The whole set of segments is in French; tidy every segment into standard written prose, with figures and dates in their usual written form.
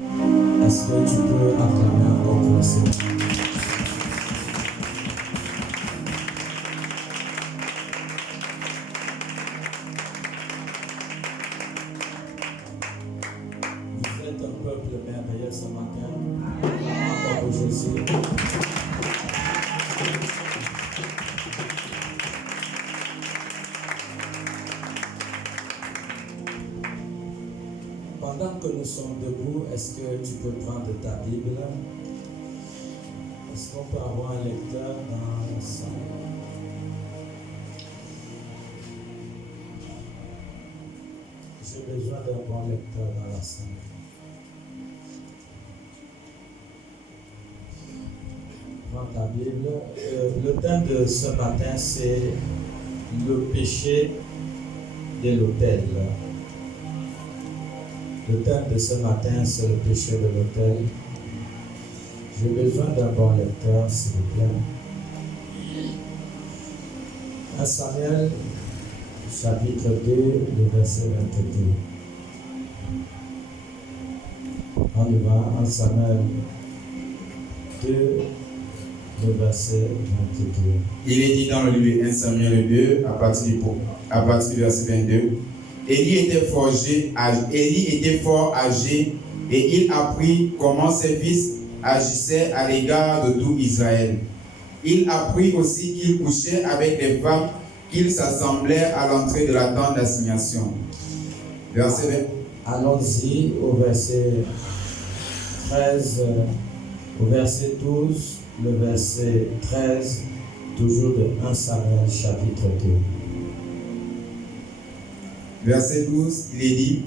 Est-ce que tu peux acclamer encore pour le Seigneur? Vous êtes un peuple merveilleux ce matin. Encore pour Jésus. Pendant que nous sommes debout, est-ce que tu peux prendre ta Bible? Est-ce qu'on peut avoir un lecteur dans la salle? J'ai besoin d'un bon lecteur dans la salle. Prends ta Bible. Le thème de ce matin, c'est le péché de l'autel. Le thème de ce matin, c'est le péché de l'autel. J'ai besoin d'un bon lecteur, s'il vous plaît. 1 Samuel, chapitre 2, le verset 22. On y va, 1 Samuel 2, le verset 22. Il est dit dans le livre 1 Samuel 2, à partir du verset 22. Élie était fort âgé et il apprit comment ses fils agissaient à l'égard de tout Israël. Il apprit aussi qu'il couchait avec les femmes qu'ils s'assemblaient à l'entrée de la tente d'assignation. Verset 20. Allons-y au verset 13, au verset 12, le verset 13, toujours de 1 Samuel chapitre 2. Verset 12, il est dit,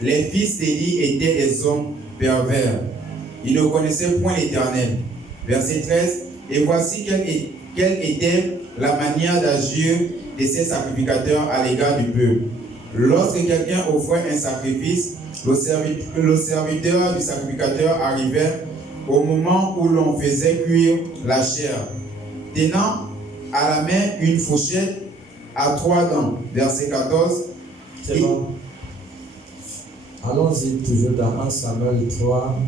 les fils d'Élie étaient des hommes pervers. Ils ne connaissaient point l'Éternel. Verset 13, et voici quelle était la manière d'agir de ces sacrificateurs à l'égard du peuple. Lorsque quelqu'un offrait un sacrifice, le serviteur du sacrificateur arrivait au moment où l'on faisait cuire la chair, tenant à la main une fourchette à 3 dents. Verset 14. C'est bon. Allons-y toujours dans 1 Samuel 3,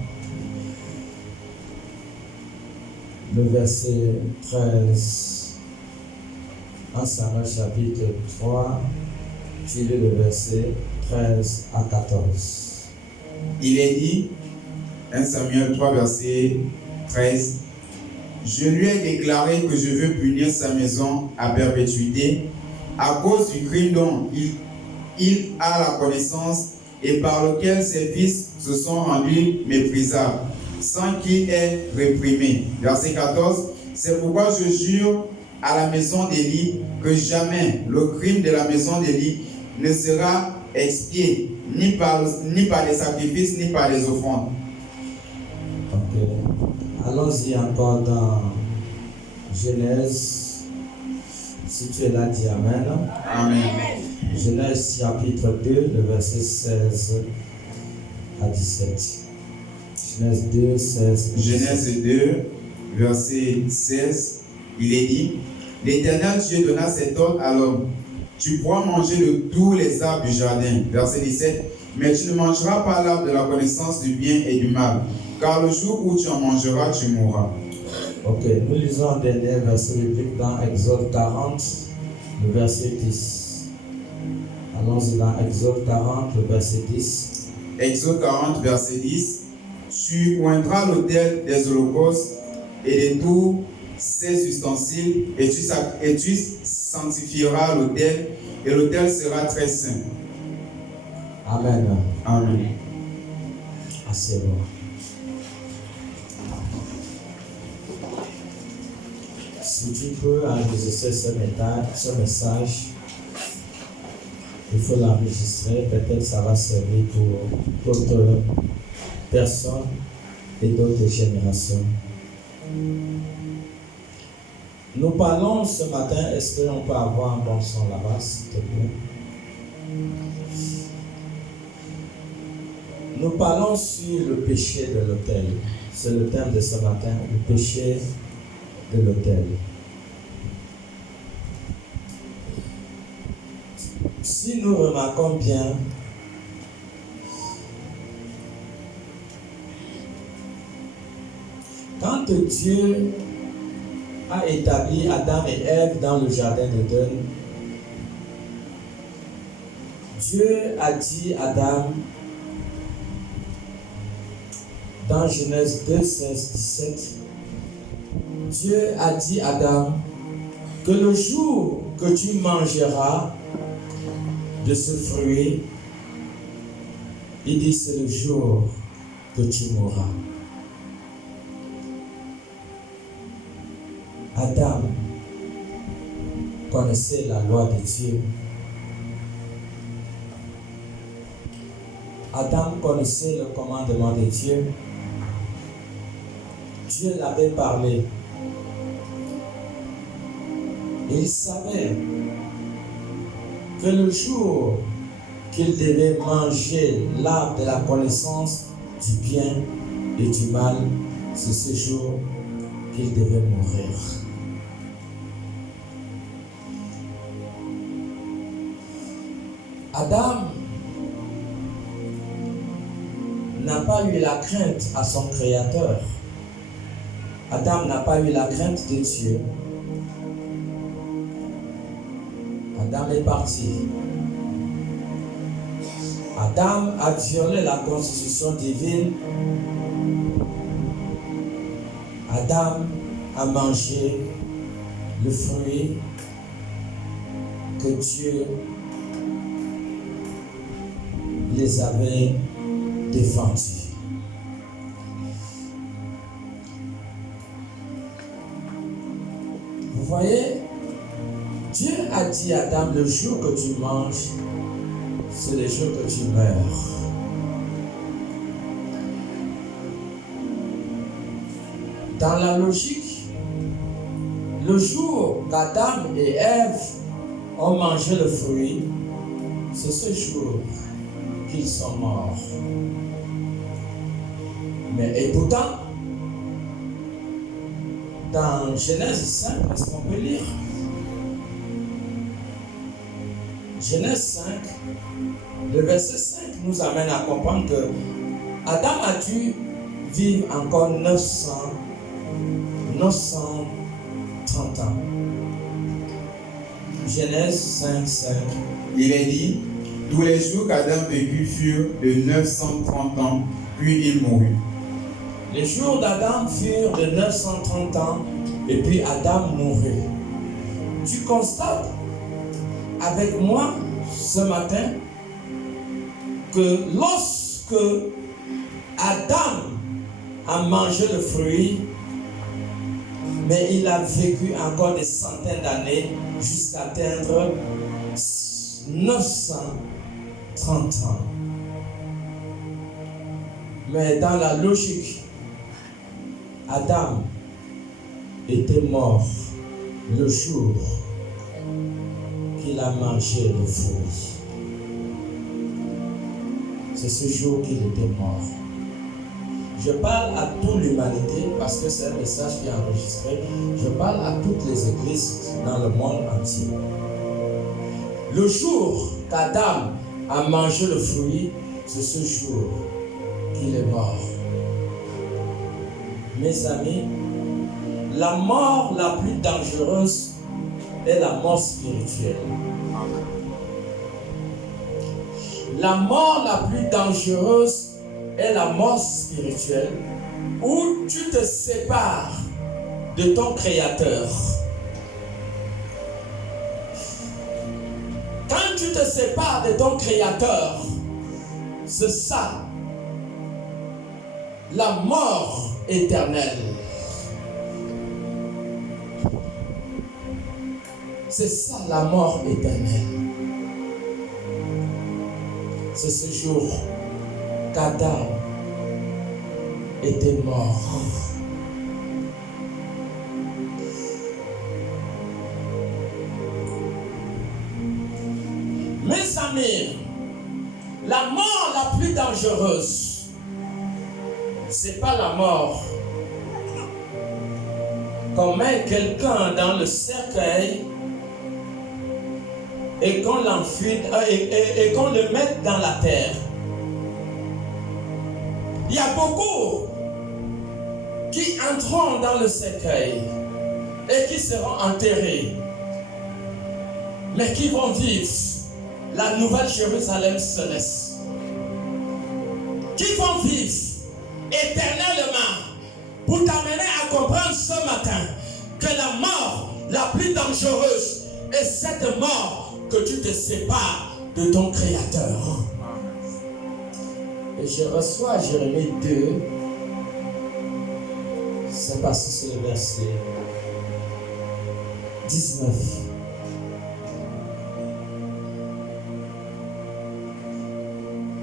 le verset 13. 1 Samuel chapitre 3, tiré le verset 13 à 14. Il est dit, 1 Samuel 3, verset 13, je lui ai déclaré que je veux punir sa maison à perpétuité à cause du crime dont il a la connaissance et par lequel ses fils se sont rendus méprisables, sans qu'il ait réprimé. Verset 14, c'est pourquoi je jure à la maison d'Élie que jamais le crime de la maison d'Élie ne sera expié, ni par les sacrifices, ni par les offrandes. Ok. Allons-y encore dans Genèse. Si tu es là, dis Amen. Amen. Genèse chapitre 2, le verset 16 à 17. Genèse 2, 16. Genèse 2, verset 16, il est dit, l'Éternel Dieu donna cet ordre à l'homme, tu pourras manger de tous les arbres du jardin. Verset 17, mais tu ne mangeras pas l'arbre de la connaissance du bien et du mal, car le jour où tu en mangeras, tu mourras. Ok, nous lisons un dernier verset biblique dans Exode 40, le verset 10. Allons-y dans Exode 40, le verset 10. Exode 40, verset 10, tu oindras l'autel des holocaustes et de tous ses ustensiles, et tu sanctifieras l'autel, et l'autel sera très saint. Amen. Amen. Asseyez-vous. Si tu peux enregistrer ce message, il faut l'enregistrer. Peut-être ça va servir pour d'autres personnes et d'autres générations. Nous parlons ce matin, est-ce qu'on peut avoir un bon son là-bas, s'il te plaît? Nous parlons sur le péché de l'autel. C'est le thème de ce matin, le péché de l'autel. Si nous remarquons bien, Quand Dieu a établi Adam et Ève dans le jardin d'Éden, Dieu a dit à Adam, dans Genèse 2, 16, 17, Dieu a dit à Adam que le jour que tu mangeras de ce fruit, il dit c'est le jour que tu mourras. Adam connaissait la loi de Dieu. Adam connaissait le commandement de Dieu. Dieu l'avait parlé. Il savait que le jour qu'il devait manger l'arbre de la connaissance du bien et du mal, c'est ce jour qu'il devait mourir. Adam n'a pas eu la crainte à son Créateur. Adam n'a pas eu la crainte de Dieu. Adam est parti. Adam a violé la constitution divine. Adam a mangé le fruit que Dieu les avait défendus. Vous voyez, Dieu a dit à Adam, le jour que tu manges, c'est le jour que tu meurs. Dans la logique, le jour qu'Adam et Ève ont mangé le fruit, c'est ce jour qu'ils sont morts. Mais et pourtant, dans Genèse 5, est-ce qu'on peut lire? Genèse 5, le verset 5 nous amène à comprendre que Adam a dû vivre encore 930 ans. Genèse 5, 5. Il est dit, tous les jours qu'Adam vécut furent de 930 ans, puis il mourut. Les jours d'Adam furent de 930 ans, et puis Adam mourut. Tu constates avec moi ce matin que lorsque Adam a mangé le fruit, mais il a vécu encore des centaines d'années jusqu'à atteindre 930 ans. Mais dans la logique, Adam était mort le jour qu'il a mangé le fruit. C'est ce jour qu'il était mort. Je parle à toute l'humanité parce que c'est un message qui est enregistré. Je parle à toutes les églises dans le monde entier. Le jour qu'Adam a mangé le fruit, c'est ce jour qu'il est mort. Mes amis, la mort la plus dangereuse est la mort spirituelle. La mort la plus dangereuse est la mort spirituelle où tu te sépares de ton Créateur. Quand tu te sépares de ton Créateur, c'est ça, la mort éternelle. C'est ça la mort éternelle. C'est ce jour qu'Adam était mort. Mes amis, la mort la plus dangereuse, c'est pas la mort qu'on met quelqu'un dans le cercueil et qu'on l'enfuit et qu'on le mette dans la terre. Il y a beaucoup qui entreront dans le cercueil et qui seront enterrés, mais qui vont vivre la nouvelle Jérusalem céleste, qui vont vivre éternellement, pour t'amener à comprendre ce matin que la mort la plus dangereuse est cette mort que tu te sépares de ton Créateur. Et je reçois Jérémie 2, c'est passé sur le verset 19.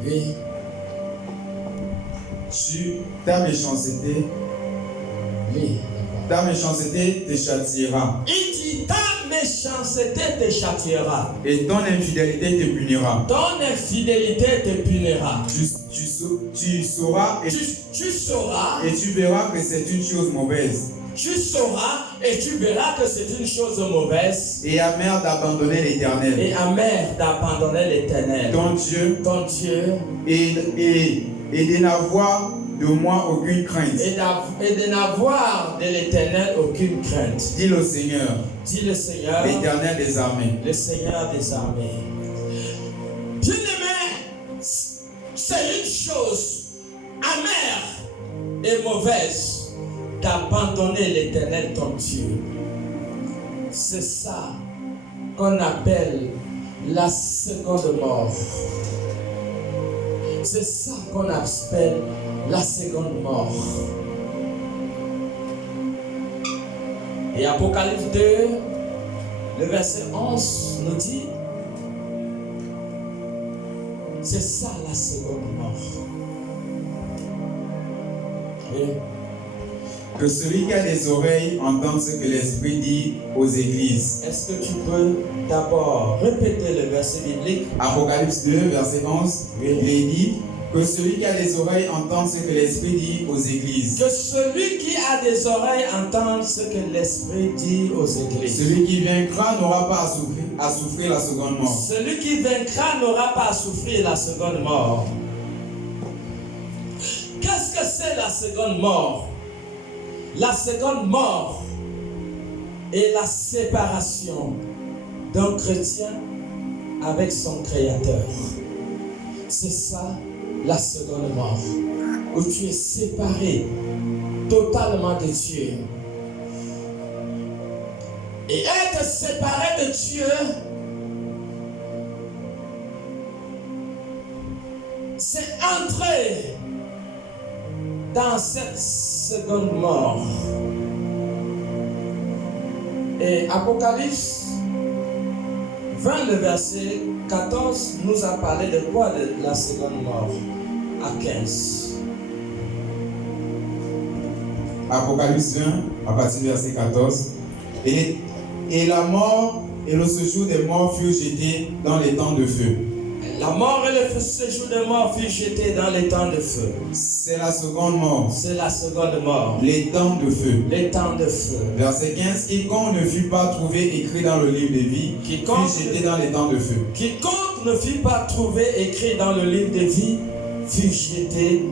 Oui. Ta méchanceté, Oui. ta méchanceté te châtiera. Il dit, ta méchanceté te châtiera. Et ton infidélité te punira. Ton infidélité te punira. Tu sauras Tu sauras. et tu verras que c'est une chose mauvaise. Tu sauras et tu verras que c'est une chose mauvaise Et amère d'abandonner l'Éternel, et amère d'abandonner l'Éternel, ton Dieu, et de n'avoir de moi aucune crainte. et de n'avoir de l'Éternel aucune crainte. Dis le Seigneur, Dit le Seigneur, l'Éternel des armées. le Seigneur des armées. Bien-aimé, c'est une chose amère et mauvaise d'abandonner l'Éternel ton Dieu. C'est ça qu'on appelle la seconde mort. C'est ça qu'on appelle la seconde mort. Et Apocalypse 2, le verset 11 nous dit, c'est ça la seconde mort. Oui. Que celui qui a des oreilles entende ce que l'Esprit dit aux églises. Est-ce que tu peux d'abord répéter le verset biblique? Apocalypse 2, verset 11, Oui. il dit que celui qui a des oreilles entende ce que l'Esprit dit aux églises. Que celui qui a des oreilles entende ce que l'Esprit dit aux églises. Celui qui vaincra n'aura pas à souffrir la seconde mort. Celui qui vaincra n'aura pas à souffrir la seconde mort. Qu'est-ce que c'est la seconde mort? La seconde mort est la séparation d'un chrétien avec son Créateur. C'est ça la seconde mort, où tu es séparé totalement de Dieu. Et être séparé de Dieu, c'est entrer dans cette seconde mort. Et Apocalypse 20, le verset 14, nous a parlé de quoi? De la seconde mort. À 15. Apocalypse 20, à partir du verset 14. Et la mort et le séjour des morts furent jetés dans les temps de feu. La mort et le séjour des morts furent jetés dans les temps de feu. C'est la seconde mort. C'est la seconde mort. Les temps de feu. Les temps de feu. Verset 15. Quiconque ne fut pas trouvé écrit dans le livre de vie fut jeté dans les temps de feu. Quiconque ne fut pas trouvé écrit dans le livre de vie fut jeté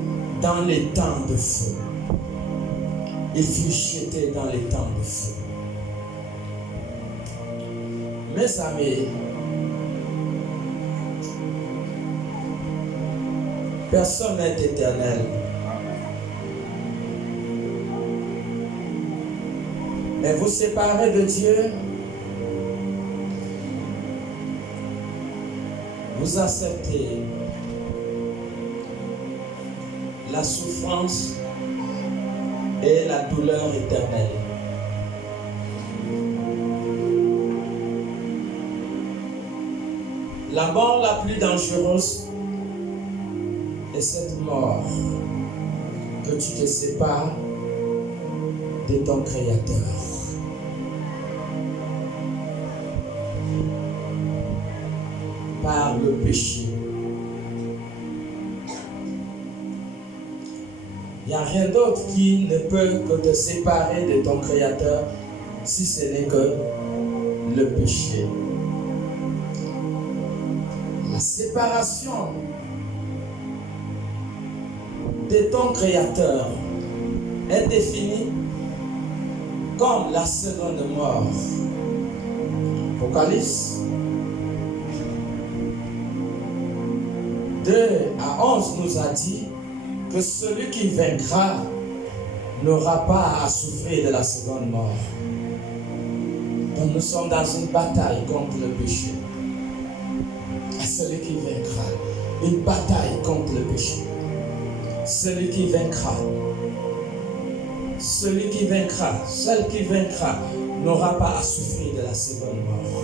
dans les temps de feu. Il fut jeté dans les temps de feu. Mes amis, personne n'est éternel. Mais vous séparez de Dieu, vous acceptez la souffrance et la douleur éternelle. La mort la plus dangereuse est cette mort que tu te sépares de ton Créateur. Par le péché. Il n'y a rien d'autre qui ne peut que te séparer de ton Créateur si ce n'est que le péché. La séparation de ton Créateur est définie comme la seconde mort. Apocalypse 2 à 11 nous a dit que celui qui vaincra n'aura pas à souffrir de la seconde mort. Donc nous sommes dans une bataille contre le péché. Celui qui vaincra, une bataille contre le péché. Celui qui vaincra, celle qui vaincra n'aura pas à souffrir de la seconde mort.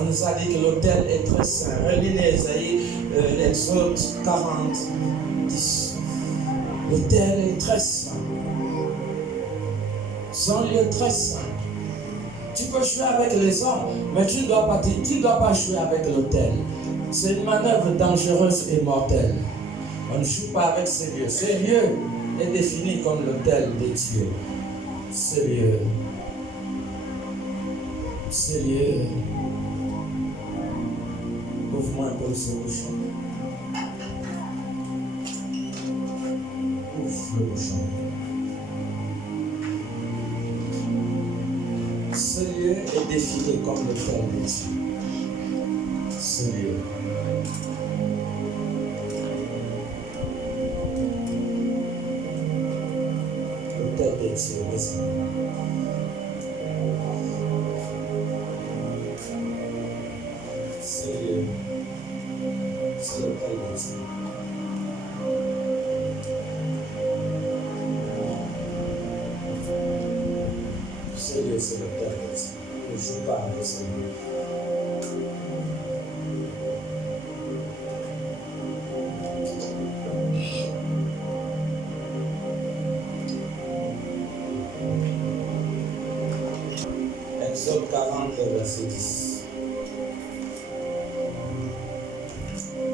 On nous a dit que l'autel est très saint. Relisez Ésaïe, l'Exode 40, 10. L'autel est très saint. Son lieu très saint. Tu peux jouer avec les hommes, mais tu ne dois pas jouer avec l'autel. C'est une manœuvre dangereuse et mortelle. On ne joue pas avec ces lieux. Ce lieu est défini comme l'autel de Dieu. Ce lieu. Ouvre-moi un peu ce bouchon. Ouvre le bouchon. Ce lieu est défini comme l'autel de Dieu. Ce lieu. L'autel de Dieu, vas-y. Ce lieu. C'est l'autel de Dieu. Ce lieu, c'est l'autel de Dieu. Ne joue pas avec ce lieu. Exode 40, verset 10.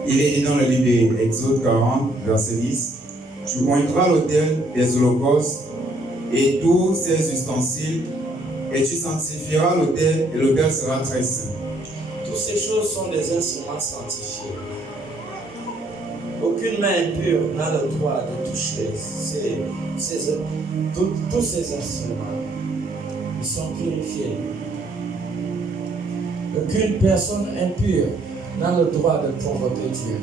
Il est dit dans le livre d'Exode 40, verset 10, tu pointeras l'autel des holocaustes et tous ses ustensiles, et tu sanctifieras l'autel, et l'autel sera très saint. Toutes ces choses sont des instruments sanctifiés. Aucune main impure n'a le droit de toucher tous ces instruments. Ils sont purifiés. Aucune personne impure n'a le droit de provoquer Dieu.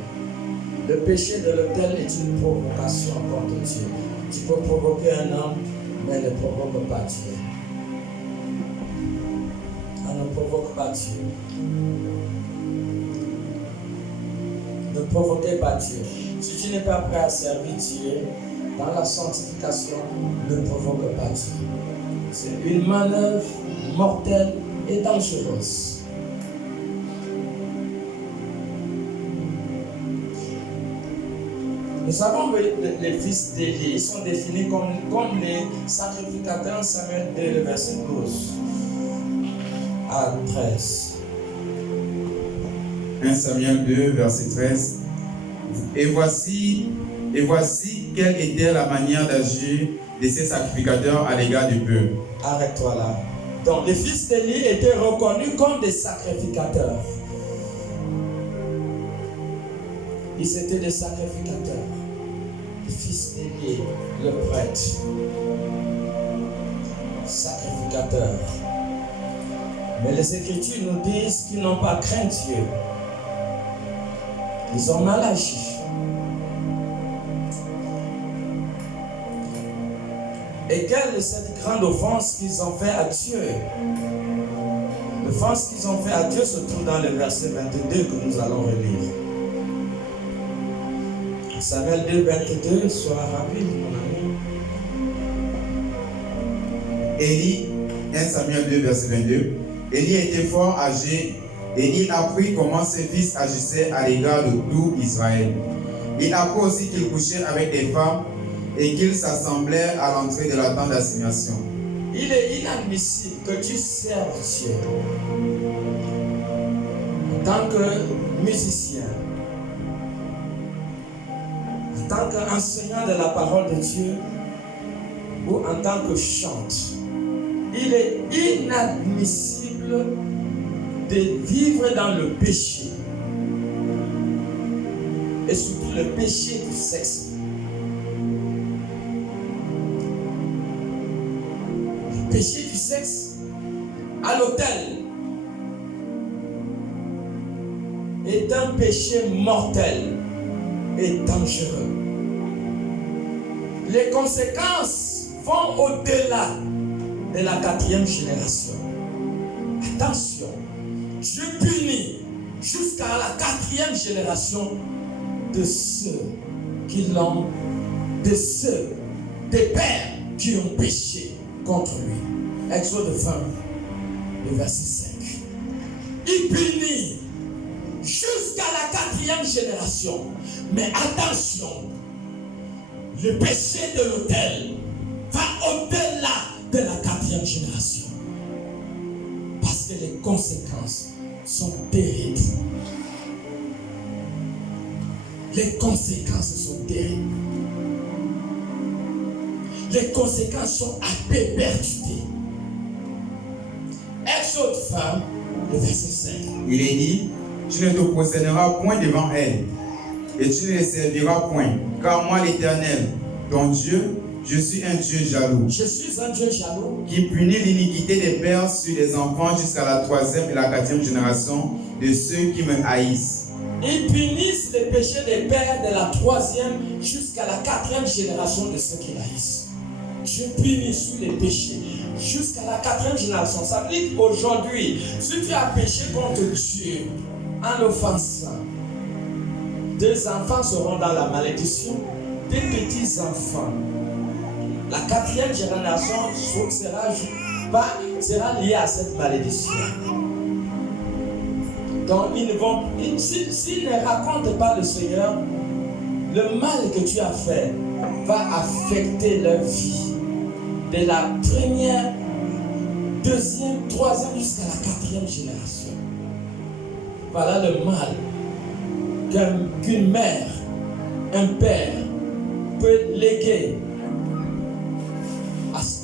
Le péché de l'autel est une provocation contre Dieu. Tu peux provoquer un homme, mais ne provoque pas Dieu. On ne provoque pas Dieu. Ne provoquez pas Dieu. Si tu n'es pas prêt à servir Dieu dans la sanctification, ne provoque pas Dieu. C'est une manœuvre mortelle et dangereuse. Nous avons les fils d'Élie, ils sont définis comme les sacrificateurs. Samuel 2, le verset 12 à 13. 1 Samuel 2, verset 13. Et voici quelle était la manière d'agir de ces sacrificateurs à l'égard du peuple. Arrête-toi là. Donc les fils d'Élie étaient reconnus comme des sacrificateurs. Ils étaient des sacrificateurs. Les fils d'Élie, le prêtre, sacrificateur. Mais les Écritures nous disent qu'ils n'ont pas craint Dieu. Ils ont mal agi. Et quelle est cette grande offense qu'ils ont fait à Dieu? L'offense qu'ils ont fait à Dieu se trouve dans le verset 22 que nous allons relire. Samuel 2, 22, sois rapide, mon ami. Élie, 1 Samuel 2, verset 22. Élie était fort âgé et il apprit comment ses fils agissaient à l'égard de tout Israël. Il apprit aussi qu'il couchait avec des femmes et qu'il s'assemblait à l'entrée de la tente d'assignation. Il est inadmissible que tu serves Dieu en tant que musicien, en tant qu'enseignant de la parole de Dieu ou en tant que chante. Il est inadmissible de vivre dans le péché. Et surtout le péché du sexe. Le péché du sexe à l'autel est un péché mortel et dangereux. Les conséquences vont au-delà de la 4e génération. Attention, Dieu punit jusqu'à la 4e génération de ceux qui l'ont, des pères qui ont péché contre lui. Exode 20, le verset 5. Il punit jusqu'à la 4e génération. Mais attention, le péché de l'autel va au-delà de la 4e génération. Parce que les conséquences sont terribles. Les conséquences sont terribles. Les conséquences sont à perpétuité. Exode 20, le verset 5. Il est dit, tu ne te prosterneras point devant elle, et tu ne les serviras point, car moi l'Éternel, ton Dieu, je suis un Dieu jaloux. Je suis un Dieu jaloux. Qui punit l'iniquité des pères sur les enfants jusqu'à la 3e et la 4e génération de ceux qui me haïssent. Ils punissent les péchés des pères de la 3e jusqu'à la 4e génération de ceux qui haïssent. Je punis sous les péchés jusqu'à la 4e génération. Ça veut dire qu'aujourd'hui, si tu as péché contre Dieu en offensant, tes enfants seront dans la malédiction, tes petits-enfants. La 4e génération sera liée à cette malédiction. Donc, s'ils ne racontent pas le Seigneur, le mal que tu as fait va affecter leur vie. De la 1e, 2e, 3e jusqu'à la 4e génération. Voilà le mal qu'une mère, un père peut léguer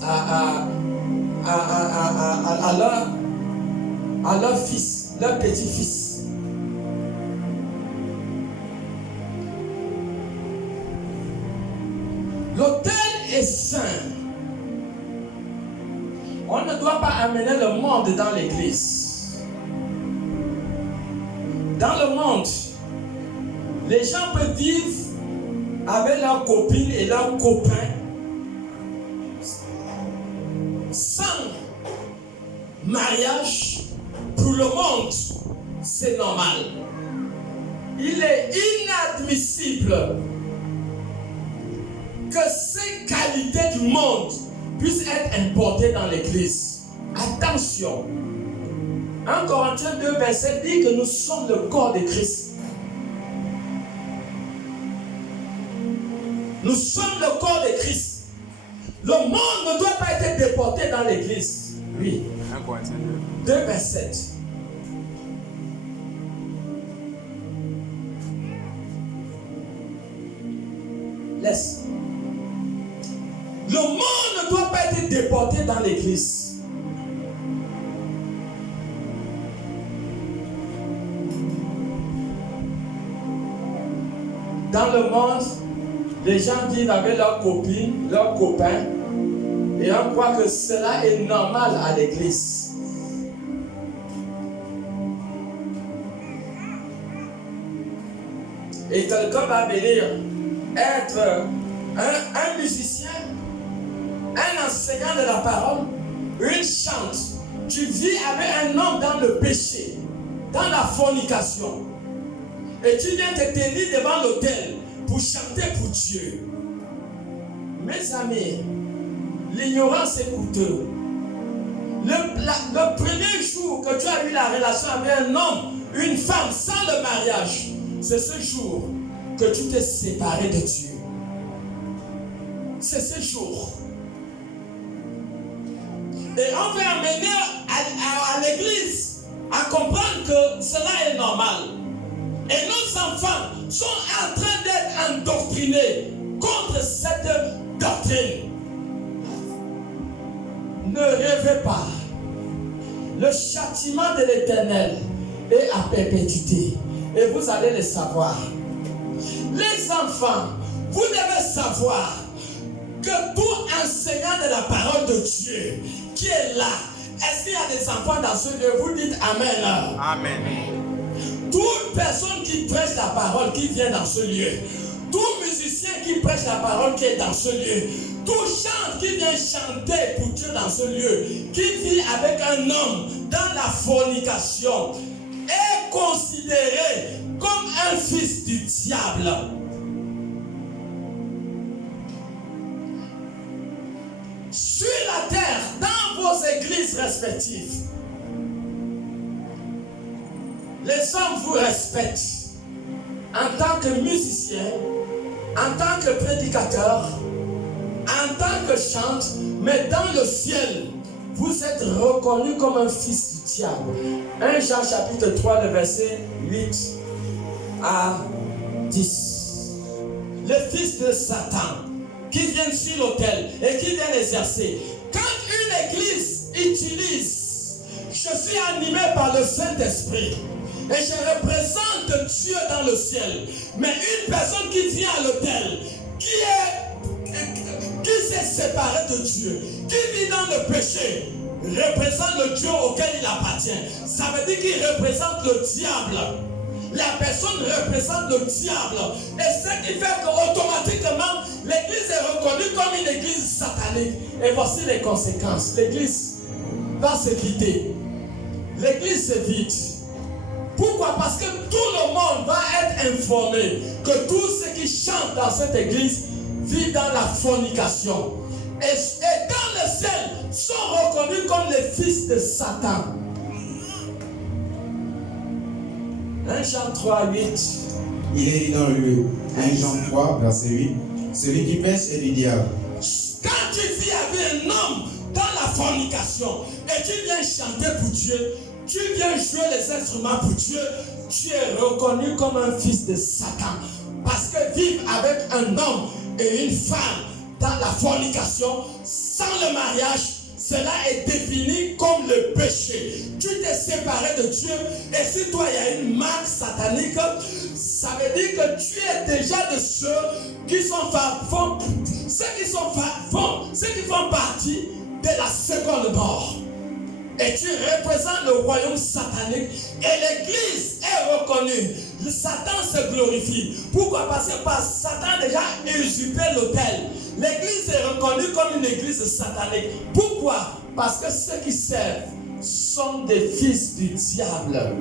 à leur fils, leur petit-fils. L'autel est saint. On ne doit pas amener le monde dans l'église. Dans le monde, les gens peuvent vivre avec leurs copines et leurs copains sans mariage. Pour le monde, c'est normal. Il est inadmissible que ces qualités du monde puissent être importées dans l'église. Attention. 1 Corinthiens 2, verset dit que nous sommes le corps de Christ. Nous sommes le corps de Christ. Le monde ne doit pas être déporté dans l'église. Oui. 1 Corinthiens 2, verset 7. Laisse. Le monde ne doit pas être déporté dans l'église. Dans le monde, les gens vivent avec leurs copines, leurs copains, et on croit que cela est normal à l'église. Et quelqu'un va venir être un musicien, un enseignant de la parole, une chante. Tu vis avec un homme dans le péché, dans la fornication. Et tu viens te tenir devant l'autel pour chanter pour Dieu. Mes amis, l'ignorance est coûteuse. Le premier jour que tu as eu la relation avec un homme, une femme sans le mariage, c'est ce jour que tu t'es séparé de Dieu. C'est ce jour. Et on veut amener à l'église à comprendre que cela est normal. Et nos enfants sont en train d'être endoctrinés contre cette doctrine. Ne rêvez pas. le châtiment de l'Éternel est à perpétuité. Et vous allez le savoir. Les enfants, vous devez savoir que tout enseignant de la parole de Dieu qui est là, est-ce qu'il y a des enfants dans ce lieu? Vous dites Amen. Amen. Toute personne qui prêche la parole qui vient dans ce lieu, tout musicien qui prêche la parole qui est dans ce lieu, tout chant qui vient chanter pour Dieu dans ce lieu, qui vit avec un homme dans la fornication, est considéré comme un fils du diable. Sur la terre, dans vos églises respectives, les hommes vous respectent en tant que musicien, en tant que prédicateur, en tant que chante, mais dans le ciel, vous êtes reconnu comme un fils du diable. 1 Jean chapitre 3, le verset 8 à 10. Le fils de Satan qui vient sur l'autel et qui vient exercer. Quand une église utilise, je suis animé par le Saint-Esprit et je représente Dieu dans le ciel. Mais une personne qui vient à l'autel, qui s'est séparé de Dieu, qui vit dans le péché, représente le Dieu auquel il appartient. Ça veut dire qu'il représente le diable. La personne représente le diable. Et ce qui fait qu'automatiquement, l'église est reconnue comme une église satanique. Et voici les conséquences. L'église va se vider. L'église se vide. Pourquoi? Parce que tout le monde va être informé que tous ceux qui chantent dans cette église vivent dans la fornication. Et dans le ciel sont reconnus comme les fils de Satan. 1 Jean 3, 8. Il est dit dans le 1 Jean 3, verset 8, celui qui pêche est du diable. Quand tu vis avec un homme dans la fornication et tu viens chanter pour Dieu, tu viens jouer les instruments pour Dieu, tu es reconnu comme un fils de Satan. Parce que vivre avec un homme et une femme dans la fornication, sans le mariage, cela est défini comme le péché. Tu t'es séparé de Dieu et si toi il y a une marque satanique, ça veut dire que tu es déjà de ceux qui font partie de la seconde mort. Et tu représentes le royaume satanique et l'église est reconnue. Le Satan se glorifie. Pourquoi? Parce que Satan a déjà usurpé l'autel. L'église est reconnue comme une église satanique. Pourquoi? Parce que ceux qui servent sont des fils du diable.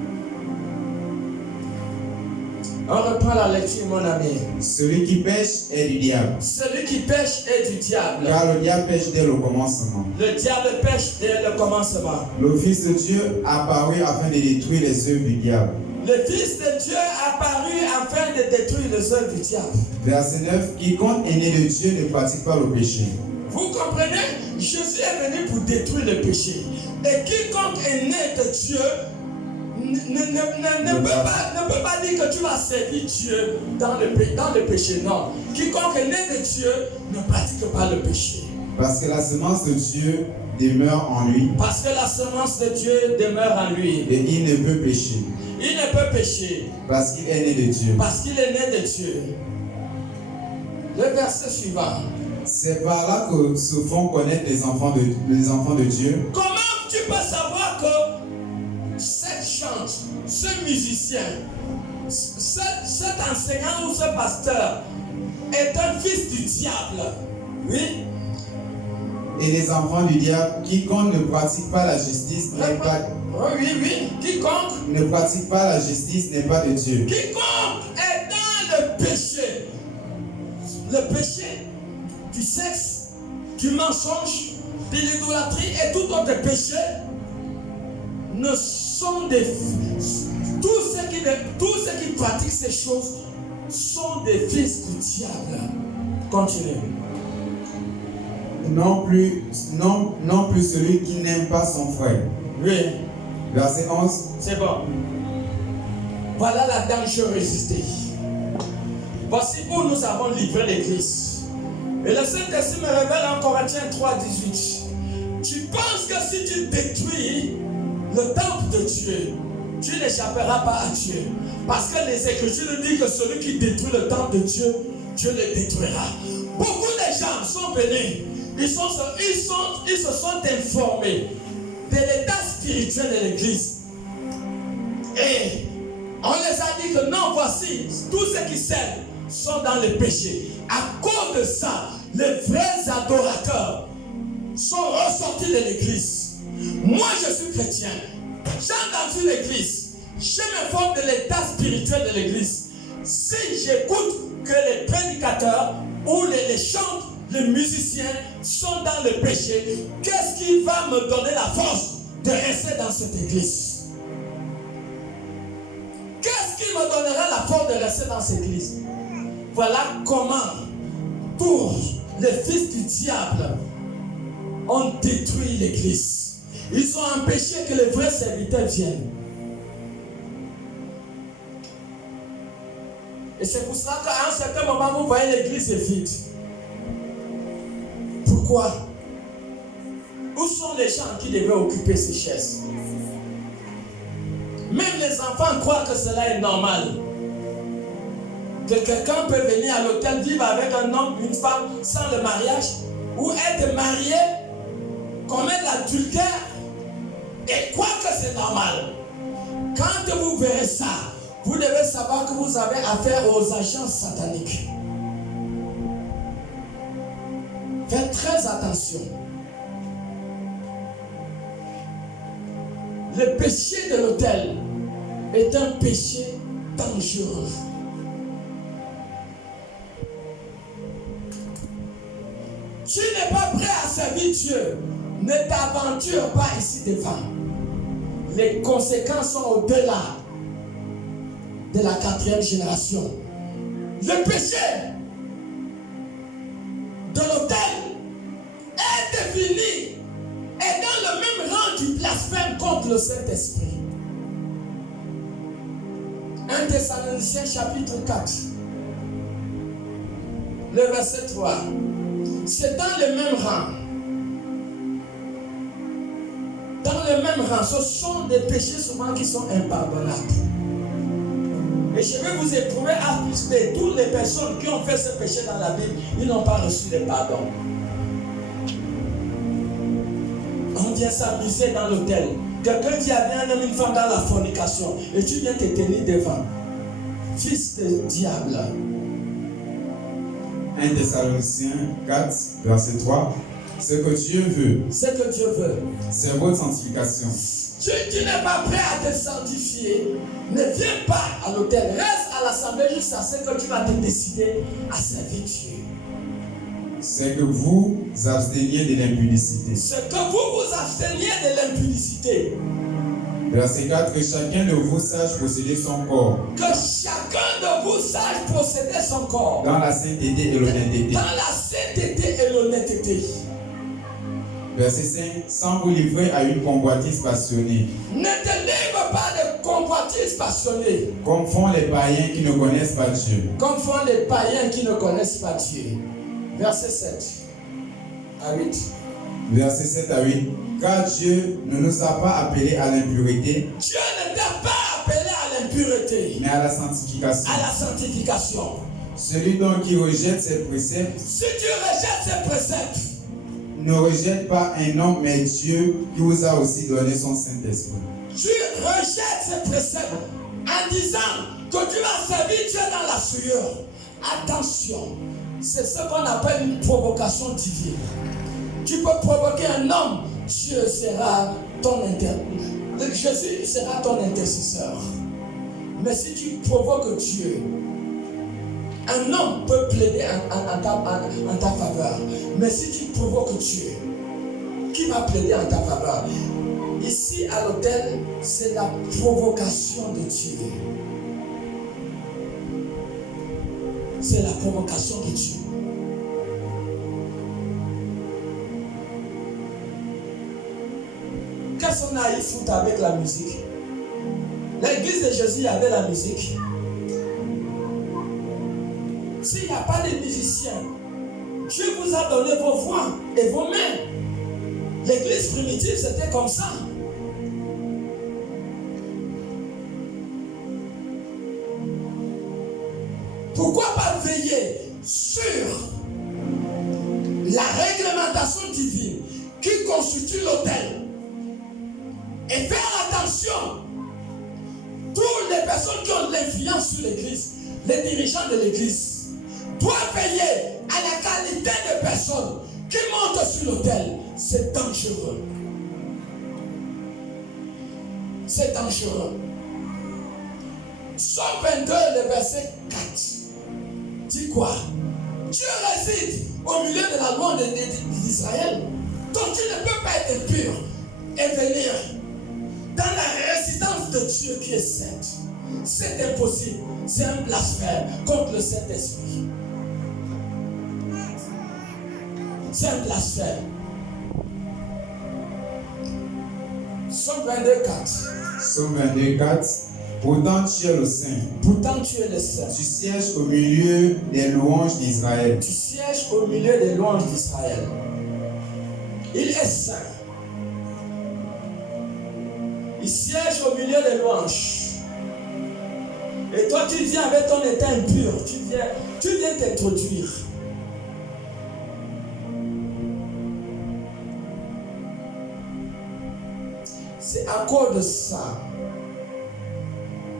On reprend la lecture, mon ami. Celui qui pêche est du diable. Celui qui pêche est du diable. Car le diable pêche dès le commencement. Le diable pêche dès le commencement. Le Fils de Dieu apparut afin de détruire les œuvres du diable. Le Fils de Dieu apparut afin de détruire les œuvres du diable. Verset 9. Quiconque est né de Dieu ne pratique pas le péché. Vous comprenez? Jésus est venu pour détruire le péché. Et quiconque est né de Dieu ne peut pas dire que tu vas servir Dieu dans le péché. Non. Quiconque est né de Dieu ne pratique pas le péché. Parce que la semence de Dieu demeure en lui. Parce que la semence de Dieu demeure en lui. Et il ne peut pécher. Il ne peut pécher. Parce qu'il est né de Dieu. Parce qu'il est né de Dieu. Le verset suivant. C'est par là que se font connaître les enfants de Dieu. Comment tu peux savoir que cette chante, ce musicien, cet enseignant ou ce pasteur est un fils du diable? Oui. Et les enfants du diable, quiconque ne pratique pas la justice n'est pas... Oui. Quiconque ne pratique pas la justice n'est pas de Dieu. Quiconque est dans le péché du sexe, du mensonge, de l'idolâtrie et tout autre péché, ne sont des... Tous ceux qui pratiquent ces choses sont des fils du diable. Continuez. Non plus celui qui n'aime pas son frère. Oui. Verset 11. C'est bon. Voilà la dangerosité. Voici où nous avons livré l'église. Et le Saint-Esprit me révèle en Corinthiens 3, 18. Tu penses que si tu détruis le temple de Dieu, tu n'échapperas pas à Dieu. Parce que les Écritures nous disent que celui qui détruit le temple de Dieu, Dieu le détruira. Beaucoup de gens sont venus, ils se sont informés de l'état spirituel de l'Église. Et on les a dit que non, voici, tous ceux qui s'aiment sont dans le péché. À cause de ça, les vrais adorateurs sont ressortis de l'église. Moi, je suis chrétien. J'entre dans l'église. Je m'informe de l'état spirituel de l'église. Si j'écoute que les prédicateurs ou les chants, les musiciens sont dans le péché, qu'est-ce qui va me donner la force de rester dans cette église? Qu'est-ce qui me donnera la force de rester dans cette église? Voilà comment tous les fils du diable ont détruit l'église. Ils ont empêché que les vrais serviteurs viennent. Et c'est pour cela qu'à un certain moment, vous voyez l'église est vide. Pourquoi? Où sont les gens qui devaient occuper ces chaises? Même les enfants croient que cela est normal. Que quelqu'un peut venir à l'hôtel, vivre avec un homme, une femme, sans le mariage, ou être marié, commettre l'adultère, et croire que c'est normal. Quand vous verrez ça, vous devez savoir que vous avez affaire aux agents sataniques. Faites très attention. Le péché de l'autel est un péché dangereux. Tu n'es pas prêt à servir Dieu. Ne t'aventure pas ici devant. Les conséquences sont au-delà de la 4e génération. Le péché de l'autel est défini et dans le même rang du blasphème contre le Saint-Esprit. 1 Thessaloniciens chapitre 4, le verset 3. C'est dans le même rang. Dans le même rang, ce sont des péchés souvent qui sont impardonnables. Et je vais vous éprouver à plus de toutes les personnes qui ont fait ce péché dans la Bible, ils n'ont pas reçu le pardon. On vient s'amuser dans l'hôtel. Quelqu'un dit à un homme, une femme dans la fornication, et tu viens te tenir devant. Fils de diable. 1 Thessaloniciens 4, verset 3. Ce que Dieu veut, c'est votre sanctification. Tu n'es pas prêt à te sanctifier, ne viens pas à l'autel. Reste à l'assemblée jusqu'à ce que tu vas te décider à servir Dieu. C'est que vous absteniez de l'impudicité. C'est que vous vous absteniez de l'impudicité. Verset 4. Que chacun de vous sache posséder son corps. Que chacun de vous sache posséder son corps. Dans la sainteté et l'honnêteté. Dans la sainteté et l'honnêteté. Verset 5. Sans vous livrer à une convoitise passionnée. Ne te livre pas de convoitise passionnée. Comme font les païens qui ne connaissent pas Dieu. Comme font les païens qui ne connaissent pas Dieu. Verset 7 à 8. Verset 7 à 8. Car Dieu ne nous a pas appelés à l'impureté. Dieu ne t'a pas appelé à l'impureté. Mais à la sanctification. À la sanctification. Celui donc qui rejette ses préceptes. Si tu rejettes ses préceptes. Ne rejette pas un homme, mais Dieu qui vous a aussi donné son Saint-Esprit. Tu rejettes ses préceptes en disant que tu vas servir Dieu dans la souillure. Attention, c'est ce qu'on appelle une provocation divine. Tu peux provoquer un homme, Dieu sera ton Jésus sera ton intercesseur. Mais si tu provoques Dieu, un homme peut plaider en ta faveur. Mais si tu provoques Dieu, qui va plaider en ta faveur? Ici à l'autel, c'est la provocation de Dieu. C'est la provocation de Dieu. Qu'est-ce qu'on a à y foutre avec la musique? L'église de Jésus, il y avait la musique. S'il n'y a pas de musiciens, Dieu vous a donné vos voix et vos mains. L'église primitive, c'était comme ça. Pourquoi pas veiller sur la réglementation divine qui constitue l'autel et faire attention. Toutes les personnes qui ont l'influence sur l'église, les dirigeants de l'église, doivent veiller à la qualité des personnes qui montent sur l'autel. C'est dangereux. C'est dangereux. Psaume 22, le verset 4. Dit quoi? Dieu réside au milieu de la loi d'Israël. Donc tu ne peux pas être pur et venir dans la résidence de Dieu qui est sainte. C'est impossible. C'est un blasphème contre le Saint-Esprit. C'est un blasphème. Psaume 22, 4. Psaume 22, 4. Pourtant tu es le Saint. Pourtant tu es le Saint. Tu sièges au milieu des louanges d'Israël. Tu sièges au milieu des louanges d'Israël. Il est saint. Il siège au milieu des louanges. Et toi tu viens avec ton état impur. Tu viens t'introduire. C'est à cause de ça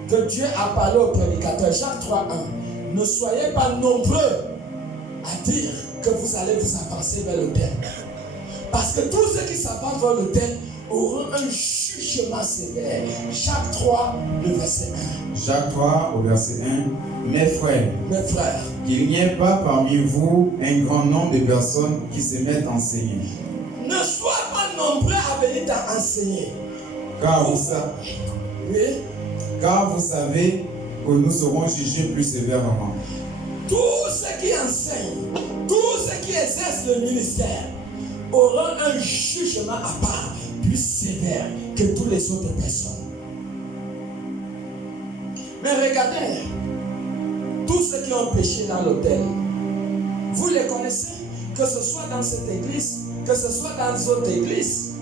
que Dieu a parlé au prédicateur. Jacques 3:1. Ne soyez pas nombreux à dire que vous allez vous avancer vers l'autel. Parce que tous ceux qui s'avancent vers l'autel auront un jugement sévère. Jacques 3, le verset 1. Jacques 3, au verset 1. Mes frères, qu'il n'y ait pas parmi vous un grand nombre de personnes qui se mettent à enseigner. Ne sois pas nombreux à venir t'enseigner. Car vous Oui. savez que nous serons jugés plus sévèrement. Tous ceux qui enseignent, tous ceux qui exercent le ministère auront un jugement à part plus sévère que toutes les autres personnes. Mais regardez, tous ceux qui ont péché dans l'autel, vous les connaissez, que ce soit dans cette église, que ce soit dans d'autres églises.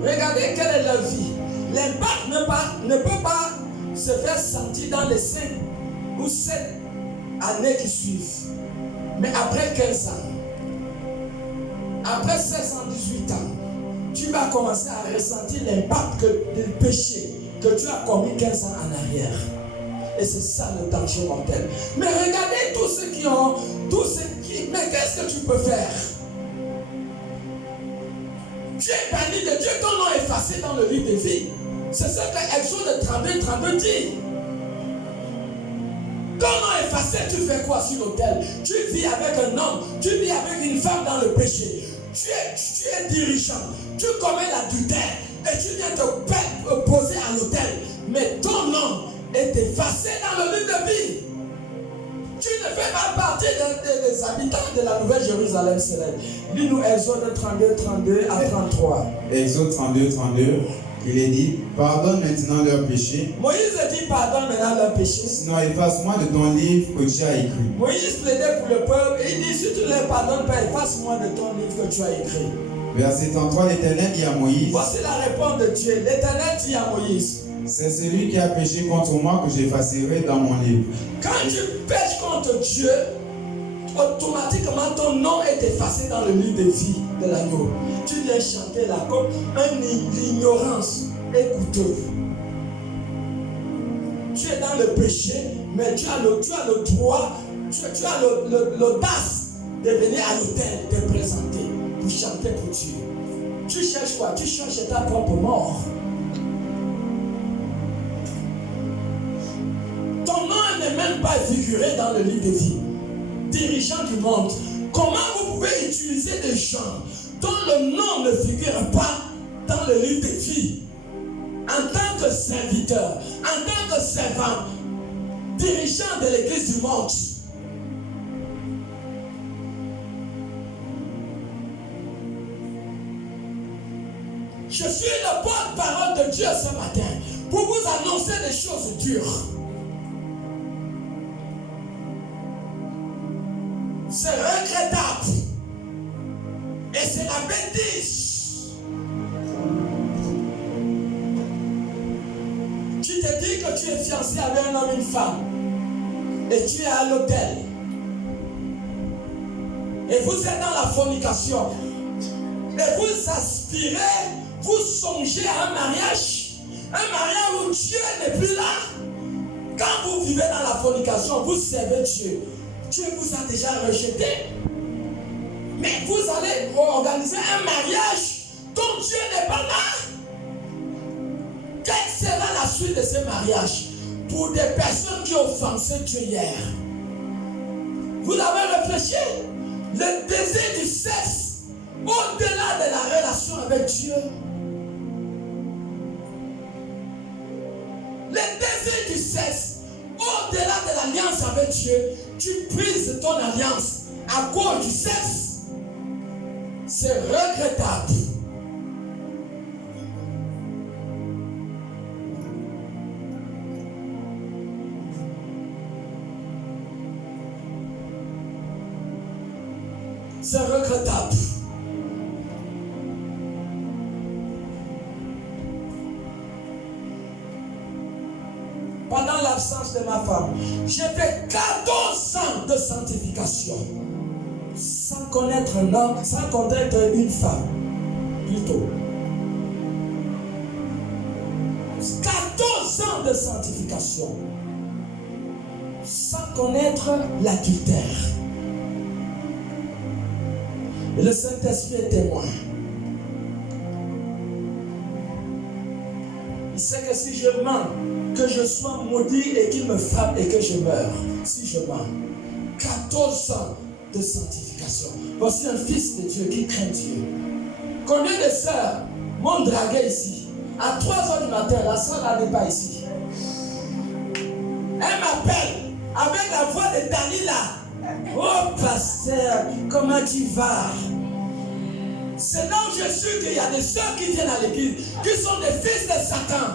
Regardez quelle est leur vie. L'impact ne peut pas se faire sentir dans les 5 ou 7 années qui suivent. Mais après 15 ans, après 16 ans, 18 ans, tu vas commencer à ressentir l'impact du péché que tu as commis 15 ans en arrière. Et c'est ça le danger mortel. Mais regardez tous ceux qui ont, mais qu'est-ce que tu peux faire? Tu es banni de Dieu, ton nom est effacé dans le livre de vie. C'est ce que Exode 32 dit. Ton nom est effacé, tu fais quoi sur l'autel? Tu vis avec un homme, tu vis avec une femme dans le péché. Tu es dirigeant, tu commets l'adultère et tu viens te poser à l'autel. Mais ton nom est effacé dans le livre de vie. Tu ne fais pas partie des habitants de la Nouvelle Jérusalem céleste. Lis-nous Exode 32 à 33. Exode 32, il est dit, pardonne maintenant leurs péchés. Moïse dit, pardonne maintenant leurs péchés. Sinon efface-moi de ton livre que tu as écrit. Moïse plaidait pour le peuple et il dit, si tu ne les pardonnes pas, efface-moi de ton livre que tu as écrit. Verset 33, l'Éternel dit à Moïse. Voici la réponse de Dieu. L'Éternel dit à Moïse. C'est celui qui a péché contre moi que j'effacerai dans mon livre. Quand tu pêches contre Dieu, automatiquement ton nom est effacé dans le livre de vie de l'agneau. Tu viens chanter là comme l'ignorance est coûteuse. Tu es dans le péché, mais tu as le droit, tu as l'audace de venir à l'autel, te présenter pour chanter pour Dieu. Tu cherches quoi? Tu cherches ta propre mort. Ton nom n'est même pas figuré dans le livre de vie. Dirigeant du monde, comment vous pouvez utiliser des gens dont le nom ne figure pas dans le livre de vie en tant que serviteur, en tant que servant, dirigeant de l'église du monde? Je suis le porte-parole de Dieu ce matin pour vous annoncer des choses dures. C'est regrettable. Et c'est la bêtise. Tu te dis que tu es fiancé avec un homme et une femme. et tu es à l'autel, et vous êtes dans la fornication, et vous aspirez, vous songez à un mariage où Dieu n'est plus là. Quand vous vivez dans la fornication, vous servez Dieu. Dieu vous a déjà rejeté. Mais vous allez organiser un mariage dont Dieu n'est pas là. Quelle sera la suite de ce mariage pour des personnes qui ont offensé Dieu hier? Vous avez réfléchi? Le désir du sexe au-delà de la relation avec Dieu. Le désir du sexe au-delà de l'alliance avec Dieu, tu brises ton alliance à cause du sexe. C'est regrettable. C'est regrettable. Pendant l'absence de ma femme, j'ai fait 14 ans de sanctification. Sans connaître un homme, sans connaître une femme, plutôt. 14 ans de sanctification. Sans connaître l'adultère. Et le Saint-Esprit est témoin. Il sait que si je mens, que je sois maudit et qu'il me frappe et que je meure. Si je mens. 14 ans de sanctification. Voici un fils de Dieu qui craint Dieu. Combien de sœurs m'ont dragué ici? À 3h du matin, la sœur n'est pas ici. Elle m'appelle avec la voix de Dalila. Oh pasteur, comment tu vas? C'est là où je suis qu'il y a des sœurs qui viennent à l'église, qui sont des fils de Satan.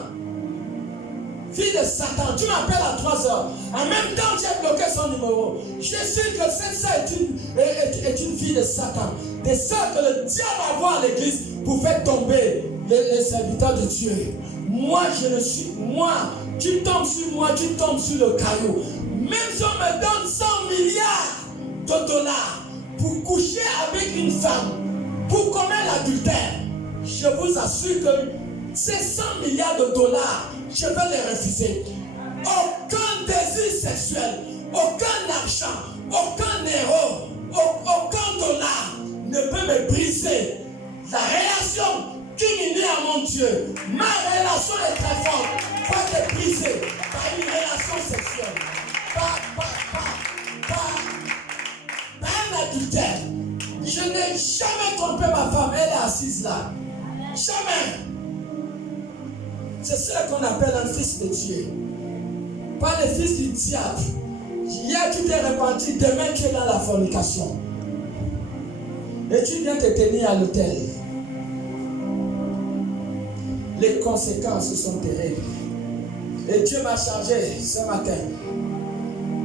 Fille de Satan, tu m'appelles à 3h. En même temps, j'ai bloqué son numéro. Je suis que cette sœur est une fille de Satan. Des sœurs que le diable envoie à l'église pour faire tomber les serviteurs de Dieu. Moi, je ne suis. Moi, tu tombes sur moi, tu tombes sur le caillou. Même si on me donne 100 milliards de dollars pour coucher avec une femme, pour commettre l'adultère, je vous assure que ces 100 milliards de dollars, je vais les refuser. Aucun désir sexuel, aucun argent, aucun euro, aucun dollar ne peut me briser la relation qui m'unit à mon Dieu. Ma relation est très forte, pas être brisée par une relation sexuelle, par un adultère. Je n'ai jamais trompé ma femme, elle est assise là. Jamais. C'est ce qu'on appelle un fils de Dieu. Pas le fils du diable. Hier tu t'es repenti, demain tu es dans la fornication. Et tu viens te tenir à l'autel. Les conséquences sont terribles. Et Dieu m'a chargé ce matin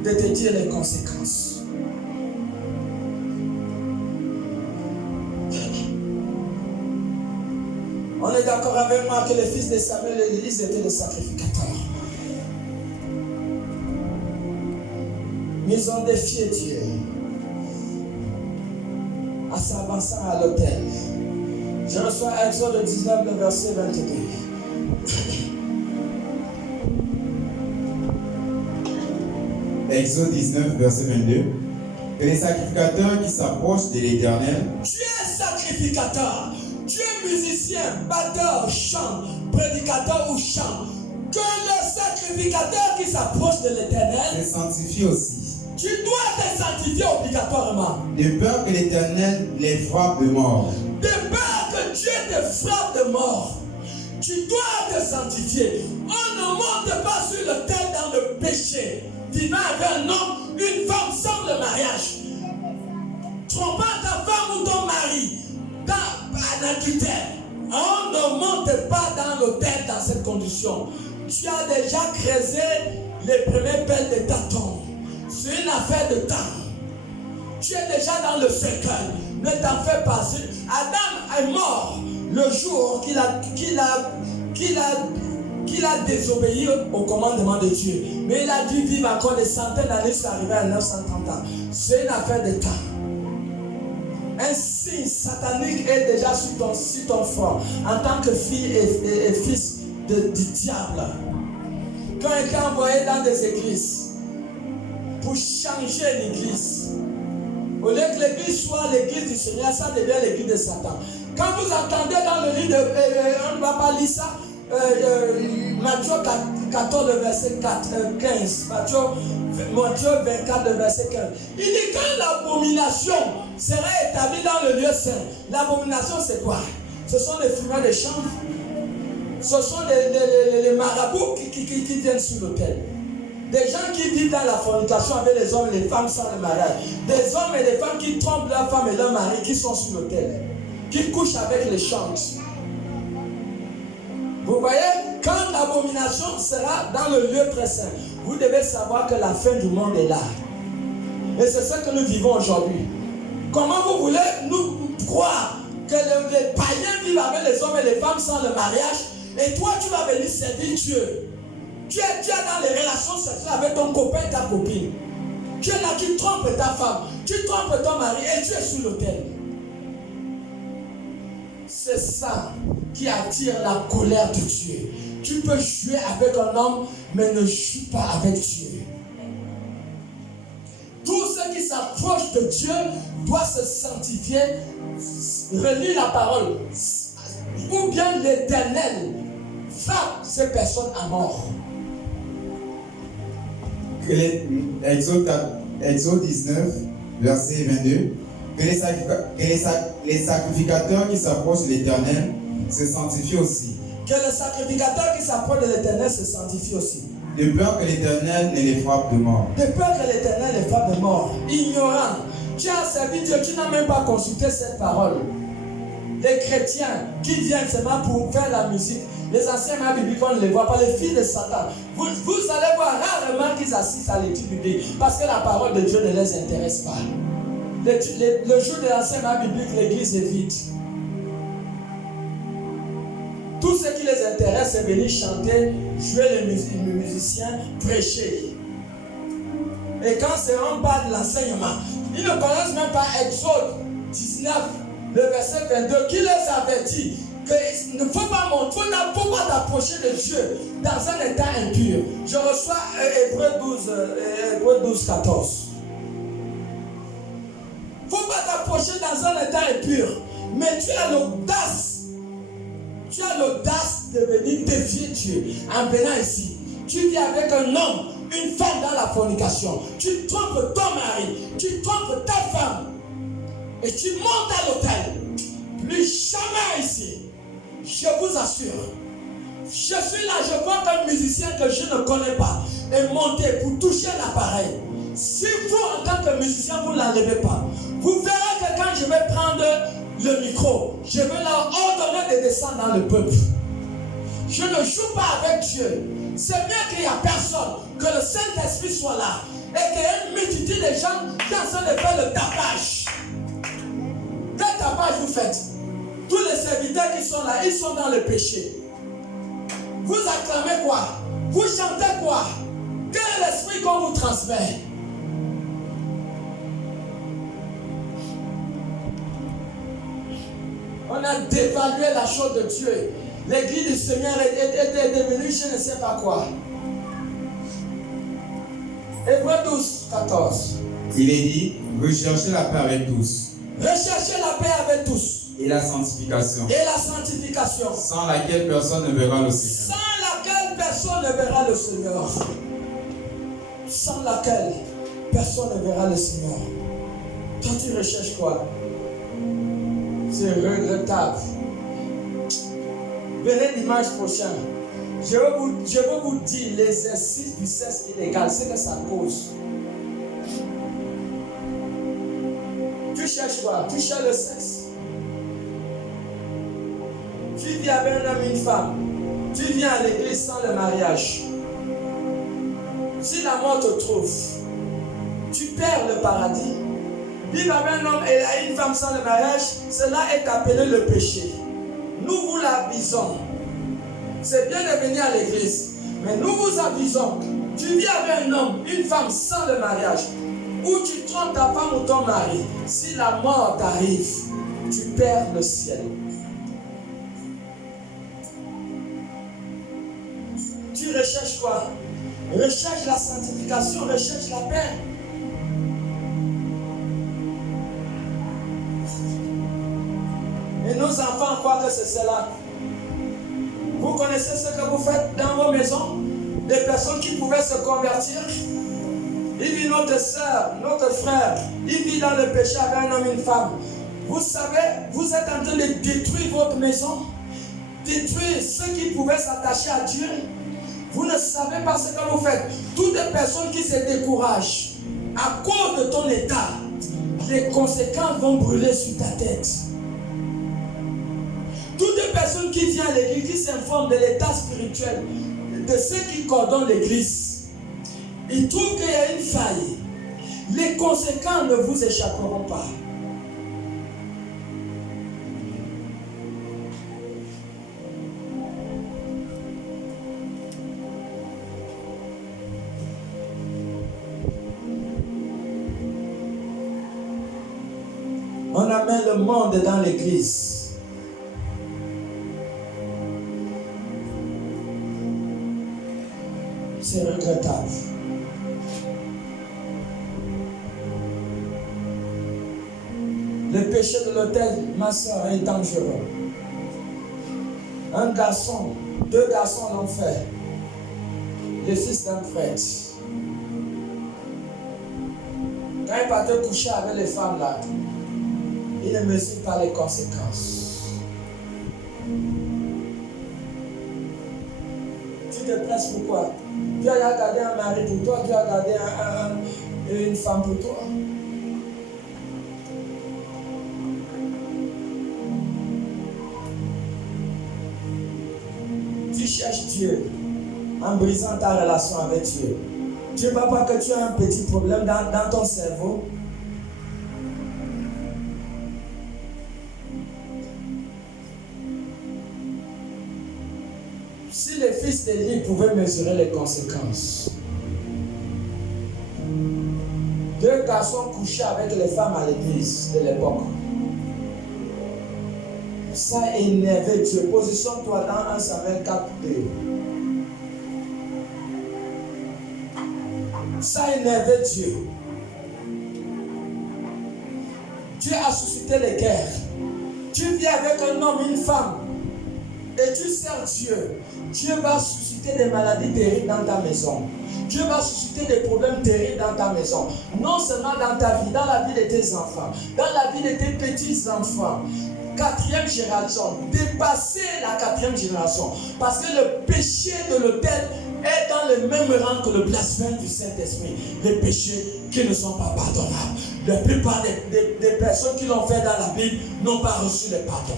de te dire les conséquences. On est d'accord avec moi que les fils de Samuel et l'Église étaient des sacrificateurs. Ils ont défié Dieu en s'avançant à l'autel. Je reçois Exode 19, le verset 22. Exode 19, verset 22. Que les sacrificateurs qui s'approchent de l'Éternel. Tu es sacrificateur. Tu es musicien, batteur, chant, prédicateur ou chant. Que le sacrificateur qui s'approche de l'Éternel se sanctifie aussi. Tu dois te sanctifier obligatoirement. De peur que l'Éternel les frappe de mort. De peur que Dieu te frappe de mort. Tu dois te sanctifier. On ne monte pas sur l'autel dans le péché. Vivant avec un homme, une femme sans le mariage. Trompant ta femme ou ton mari. Dans l'adultère. On ne monte pas dans l'autel dans cette condition. Tu as déjà creusé les premières pelles de ta tombe. C'est une affaire de temps. Tu es déjà dans le cercueil. Ne t'en fais pas. Adam est mort le jour qu'il a qu'il a désobéi au commandement de Dieu. Mais il a dû vivre encore des centaines d'années jusqu'à arriver à 930 ans. C'est une affaire de temps. Un signe satanique est déjà sur ton front en tant que fille et fils du diable. Quand il est envoyé dans des églises pour changer l'église, au lieu que l'église soit l'église du Seigneur, ça devient l'église de Satan. Quand vous entendez dans le livre on ne va pas lire ça, Matthieu 14, le verset 15, Matthieu 24, le verset 15. Il dit quand l'abomination sera établie dans le lieu saint. L'abomination c'est quoi? Ce sont les fumeurs de chanvre. Ce sont les marabouts qui viennent sur l'autel. Des gens qui vivent dans la fornication avec les hommes et les femmes sans le mariage. Des hommes et des femmes qui trompent leurs femmes et leurs maris qui sont sur l'autel. Qui couchent avec les chantes. Vous voyez, quand l'abomination sera dans le lieu très saint, vous devez savoir que la fin du monde est là. Et c'est ce que nous vivons aujourd'hui. Comment vous voulez nous croire que les païens vivent avec les hommes et les femmes sans le mariage et toi tu vas venir servir Dieu? Tu es dans les relations sexuelles avec ton copain et ta copine. Tu es là, tu trompes ta femme, tu trompes ton mari et tu es sur l'autel. C'est ça qui attire la colère de Dieu. Tu peux jouer avec un homme, mais ne joue pas avec Dieu. Tout ce qui s'approche de Dieu doit se sanctifier, relire la parole, ou bien l'Éternel frappe ces personnes à mort. Exode 19, verset 22. Que les sacrificateurs qui s'approchent de l'Éternel se sanctifient aussi. Que les sacrificateurs qui s'approchent de l'Éternel se sanctifient aussi. De peur que l'Éternel ne les frappe de mort. De peur que l'Éternel les frappe de mort. Ignorant. Tu as servi Dieu, tu n'as même pas consulté cette parole. Les chrétiens qui viennent seulement pour faire la musique, les anciens bibliques, on ne les voit pas, les fils de Satan. Vous allez voir rarement qu'ils assistent à l'étude biblique parce que la parole de Dieu ne les intéresse pas. Le jour de l'ancien biblique, l'église est vide. Tout ce qui les intéresse, c'est venir chanter, jouer les musiciens, prêcher. Et quand on parle de l'enseignement, ils ne connaissent même pas Exode 19, le verset 22, qui les avertit qu'il ne faut pas t'approcher de Dieu dans un état impur. Je reçois Hébreux 12, 14. Il ne faut pas t'approcher dans un état impur. Mais tu as l'audace de venir défier Dieu en venant ici. Tu vis avec un homme, une femme dans la fornication. Tu trompes ton mari, tu trompes ta femme. Et tu montes à l'autel. Plus jamais ici. Je vous assure. Je suis là, je vois qu'un musicien que je ne connais pas est monté pour toucher l'appareil. Si vous, en tant que musicien, vous ne l'enlevez pas, vous verrez que quand je vais prendre le micro, je vais leur ordonner de descendre dans le peuple. Je ne joue pas avec Dieu. C'est bien qu'il n'y a personne, que le Saint-Esprit soit là et qu'il y ait une multitude de gens qui sont en train de faire le tapage. Quel tapage vous faites? Tous les serviteurs qui sont là, ils sont dans le péché. Vous acclamez quoi? Vous chantez quoi? Quel est l'esprit qu'on vous transmet? On a dévalué la chose de Dieu. L'église du Seigneur est devenue je ne sais pas quoi. Hébreux 12, 14. Il est dit, recherchez la paix avec tous. Recherchez la paix avec tous. Et la sanctification. Et la sanctification. Sans laquelle personne ne verra le Seigneur. Sans laquelle personne ne verra le Seigneur. Sans laquelle personne ne verra le Seigneur. Toi tu recherches quoi? C'est regrettable. Venez dimanche prochain. Je veux vous dire l'exercice du sexe illégal, c'est que ça cause. Tu cherches quoi? Tu cherches le sexe. Tu vis avec un homme et une femme. Tu viens à l'église sans le mariage. Si la mort te trouve, tu perds le paradis. Vivre avec un homme et une femme sans le mariage, cela est appelé le péché. Nous vous l'avisons. C'est bien de venir à l'église. Mais nous vous avisons, tu vis avec un homme, une femme sans le mariage, ou tu trompes ta femme ou ton mari, si la mort t'arrive, tu perds le ciel. Tu recherches quoi? Recherche la sanctification, recherche la paix. Et nos enfants croient que c'est cela. Vous connaissez ce que vous faites dans vos maisons? Des personnes qui pouvaient se convertir. Il vit notre soeur, notre frère, il vit dans le péché avec un homme et une femme. Vous savez, vous êtes en train de détruire votre maison, détruire ceux qui pouvaient s'attacher à Dieu. Vous ne savez pas ce que vous faites. Toutes les personnes qui se découragent à cause de ton état, les conséquences vont brûler sur ta tête. Toutes les personnes qui viennent à l'église, qui s'informent de l'état spirituel, de ceux qui coordonnent l'église, ils trouvent qu'il y a une faille. Les conséquences ne vous échapperont pas. On amène le monde dans l'église. C'est regrettable. Le péché de l'autel, ma soeur, est dangereux. Un garçon, deux garçons l'ont fait. Le fils d'un prêtre. Quand il partait coucher avec les femmes là, il ne mesure pas les conséquences. Tu te presses pourquoi? Dieu a gardé un mari pour toi, Dieu a gardé une femme pour toi. Tu cherches Dieu en brisant ta relation avec Dieu. Tu ne vois pas que tu as un petit problème dans ton cerveau? Si les fils d'Élie pouvaient mesurer les conséquences, deux garçons couchaient avec les femmes à l'église de l'époque. Ça énervait Dieu. Positionne-toi dans 1 Samuel 4, 2. Ça énervait Dieu. Dieu a suscité les guerres. Tu vis avec un homme, une femme, et tu sers Dieu. Dieu va susciter des maladies terribles dans ta maison. Dieu va susciter des problèmes terribles dans ta maison. Non seulement dans ta vie, dans la vie de tes enfants, dans la vie de tes petits-enfants. 4e génération, dépasser la 4e génération. Parce que le péché de l'autel est dans le même rang que le blasphème du Saint-Esprit. Les péchés qui ne sont pas pardonnables. La plupart des personnes qui l'ont fait dans la Bible n'ont pas reçu le pardon.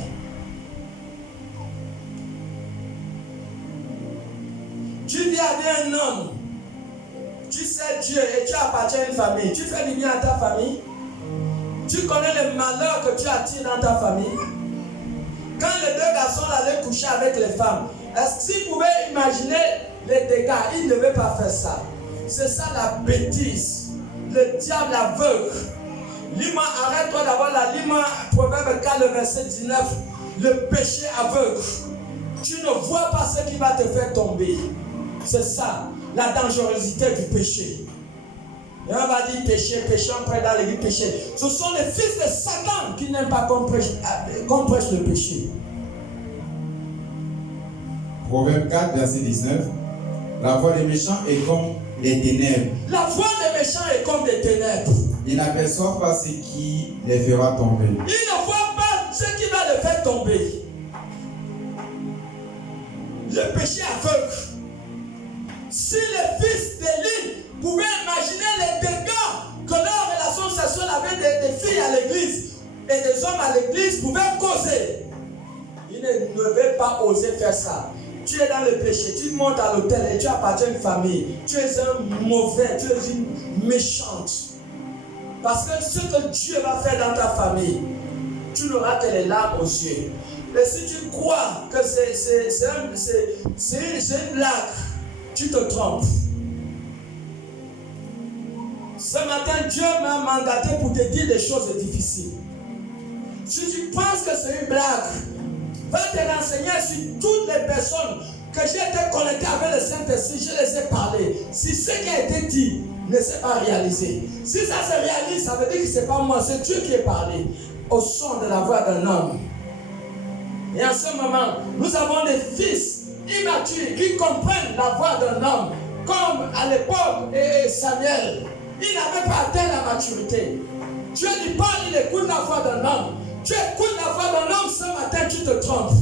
Tu vis avec un homme, tu sais Dieu et tu appartiens à une famille. Tu fais du bien à ta famille. Tu connais le malheur que tu attires dans ta famille. Quand les deux garçons allaient coucher avec les femmes, est-ce qu'ils pouvaient imaginer les dégâts? Ils ne devaient pas faire ça. C'est ça la bêtise. Le diable aveugle. Lis-moi, arrête-toi d'avoir la lis-moi Proverbe 4, le verset 19. Le péché aveugle. Tu ne vois pas ce qui va te faire tomber. C'est ça, la dangerosité du péché. Et on va dire péché, péché, on prête dans l'église péché. Ce sont les fils de Satan qui n'aiment pas qu'on prêche le péché. Proverbe 4, verset 19. La voix des méchants est comme les ténèbres. La voix des méchants est comme des ténèbres. Ils n'aperçoivent pas ce qui les fera tomber. Ils ne voient pas ce qui va les faire tomber. Le péché aveugle. Si les fils d'Élie pouvaient imaginer les dégâts que leur relation sexuelle avec des filles à l'église et des hommes à l'église pouvaient causer, ils ne devaient pas oser faire ça. Tu es dans le péché, tu montes à l'hôtel et tu appartiens à une famille. Tu es un mauvais, tu es une méchante. Parce que ce que Dieu va faire dans ta famille, tu n'auras que les larmes aux yeux. Et si tu crois que c'est une blague, tu te trompes. Ce matin, Dieu m'a mandaté pour te dire des choses difficiles. Si tu penses que c'est une blague, va te renseigner sur toutes les personnes que j'ai été connecté avec le Saint-Esprit, je les ai parlé. Si ce qui a été dit ne s'est pas réalisé, si ça se réalise, ça veut dire que ce n'est pas moi, c'est Dieu qui est parlé au son de la voix d'un homme. Et en ce moment, nous avons des fils immatures qui comprennent la voix d'un homme, comme à l'époque de Samuel. Il n'avait pas atteint la maturité. Dieu lui parle, il écoute la voix d'un homme. Tu écoutes la voix d'un homme, ce matin tu te trompes.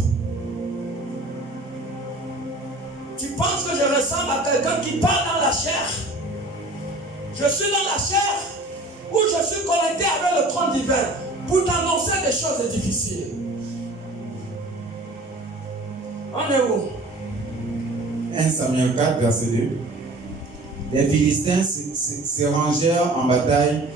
Tu penses que je ressemble à quelqu'un qui parle dans la chair. Je suis dans la chair ou je suis connecté avec le trône divin pour t'annoncer des choses difficiles. On est où? 1 Samuel 4, verset 2. Les Philistins se rangèrent en bataille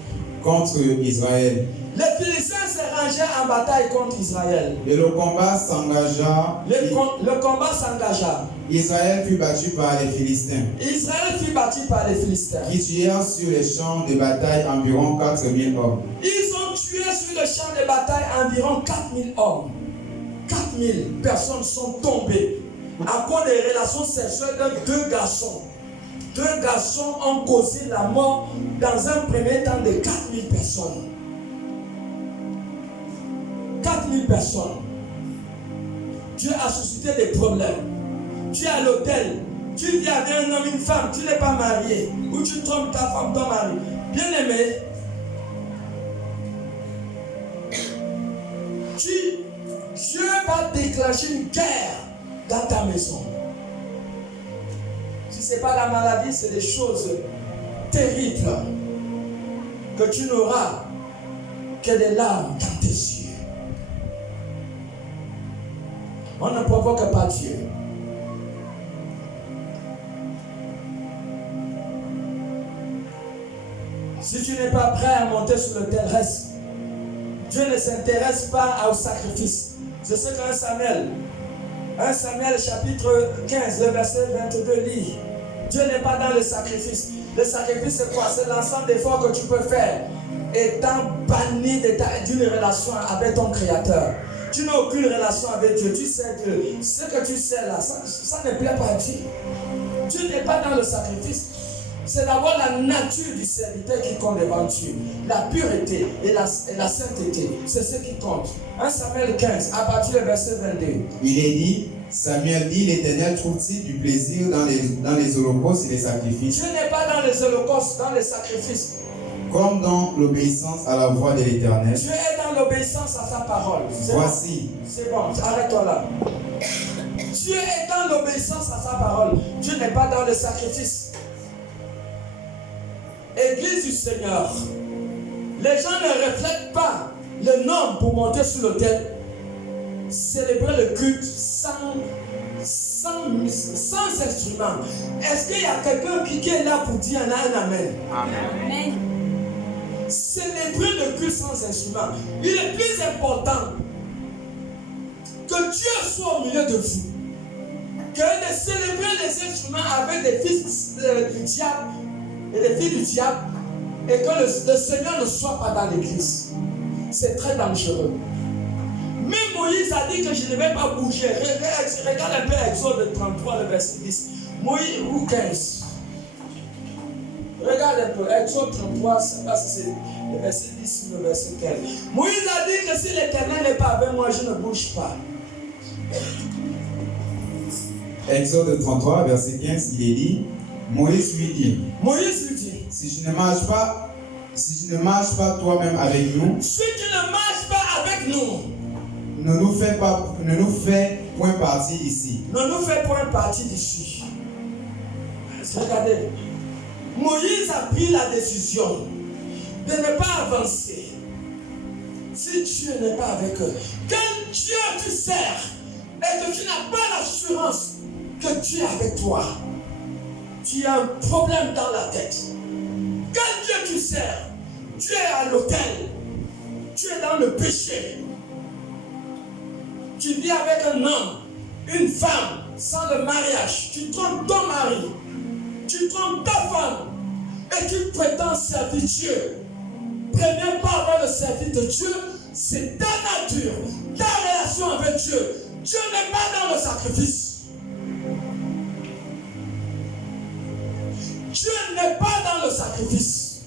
contre Israël. Les Philistins se rangèrent en bataille contre Israël. Et le combat s'engagea. Le combat s'engagea. Israël fut battu par les Philistins. Israël fut battu par les Philistins. Qui tuèrent sur les champs de bataille environ 4000 hommes. Ils ont tué sur le champ de bataille environ 4000 hommes. 4000 personnes sont tombées à cause des relations sexuelles de deux garçons. Deux garçons ont causé la mort dans un premier temps de 4000 personnes. 4000 personnes. Dieu a suscité des problèmes. Tu es à l'hôtel, tu vis avec un homme, une femme, tu n'es pas marié, ou tu trompes ta femme, ton mari. Bien aimé, Dieu va déclencher une guerre dans ta maison. Si ce n'est pas la maladie, c'est des choses terribles que tu n'auras que des larmes dans tes yeux. On ne provoque pas Dieu. Si tu n'es pas prêt à monter sur le terrestre, Dieu ne s'intéresse pas au sacrifice. C'est ce qu'un Samuel 1 Samuel chapitre 15, le verset 22 lit. Dieu n'est pas dans le sacrifice. Le sacrifice c'est quoi? C'est l'ensemble d'efforts que tu peux faire étant banni d'une relation avec ton Créateur. Tu n'as aucune relation avec Dieu. Tu sais que ce que tu sais là, ça ne plaît pas à Dieu. Dieu n'est pas dans le sacrifice. C'est d'avoir la nature du serviteur qui compte devant Dieu. La pureté et la sainteté, c'est ce qui compte. 1 Samuel 15, à partir du verset 22. Il est dit, Samuel dit, l'Éternel trouve-t-il du plaisir dans les holocaustes et les sacrifices? Dieu n'est pas dans les holocaustes, dans les sacrifices. Comme dans l'obéissance à la voix de l'Éternel. Dieu est dans l'obéissance à sa parole. Voici. C'est bon, arrête-toi là. Dieu est dans l'obéissance à sa parole. Dieu n'est pas dans le sacrifice. Église du Seigneur, les gens ne reflètent pas le nom pour monter sur l'autel, célébrer le culte sans instrument. Est-ce qu'il y a quelqu'un qui est là pour dire un amen? Amen. Célébrer le culte sans instrument. Il est plus important que Dieu soit au milieu de vous que de célébrer les instruments avec des fils du diable et des filles du diable, et que le Seigneur ne soit pas dans l'église. C'est très dangereux. Même Moïse a dit que je ne vais pas bouger. Regarde un peu Exode 33, le verset 10. Moïse, ou 15. Regarde un peu, Exode 33, c'est le verset 10 ou le verset 15. Moïse a dit que si l'Éternel n'est pas avec moi, je ne bouge pas. Exode 33, verset 15, il est dit, Moïse lui dit, si je ne marche pas toi-même avec nous, si tu ne marches pas avec nous, ne nous fais point partie ici. Ne nous fais point partie d'ici. Regardez, Moïse a pris la décision de ne pas avancer si Dieu n'est pas avec eux. Quand Dieu tu sers et que tu n'as pas l'assurance que Dieu est avec toi, tu as un problème dans la tête. Quand Dieu tu sers, tu es à l'autel, tu es dans le péché. Tu vis avec un homme, une femme, sans le mariage. Tu trompes ton mari. Tu trompes ta femme. Et tu prétends servir Dieu. Premier pas avant le service de Dieu, c'est ta nature, ta relation avec Dieu. Dieu n'est pas dans le sacrifice. Dieu n'est pas dans le sacrifice.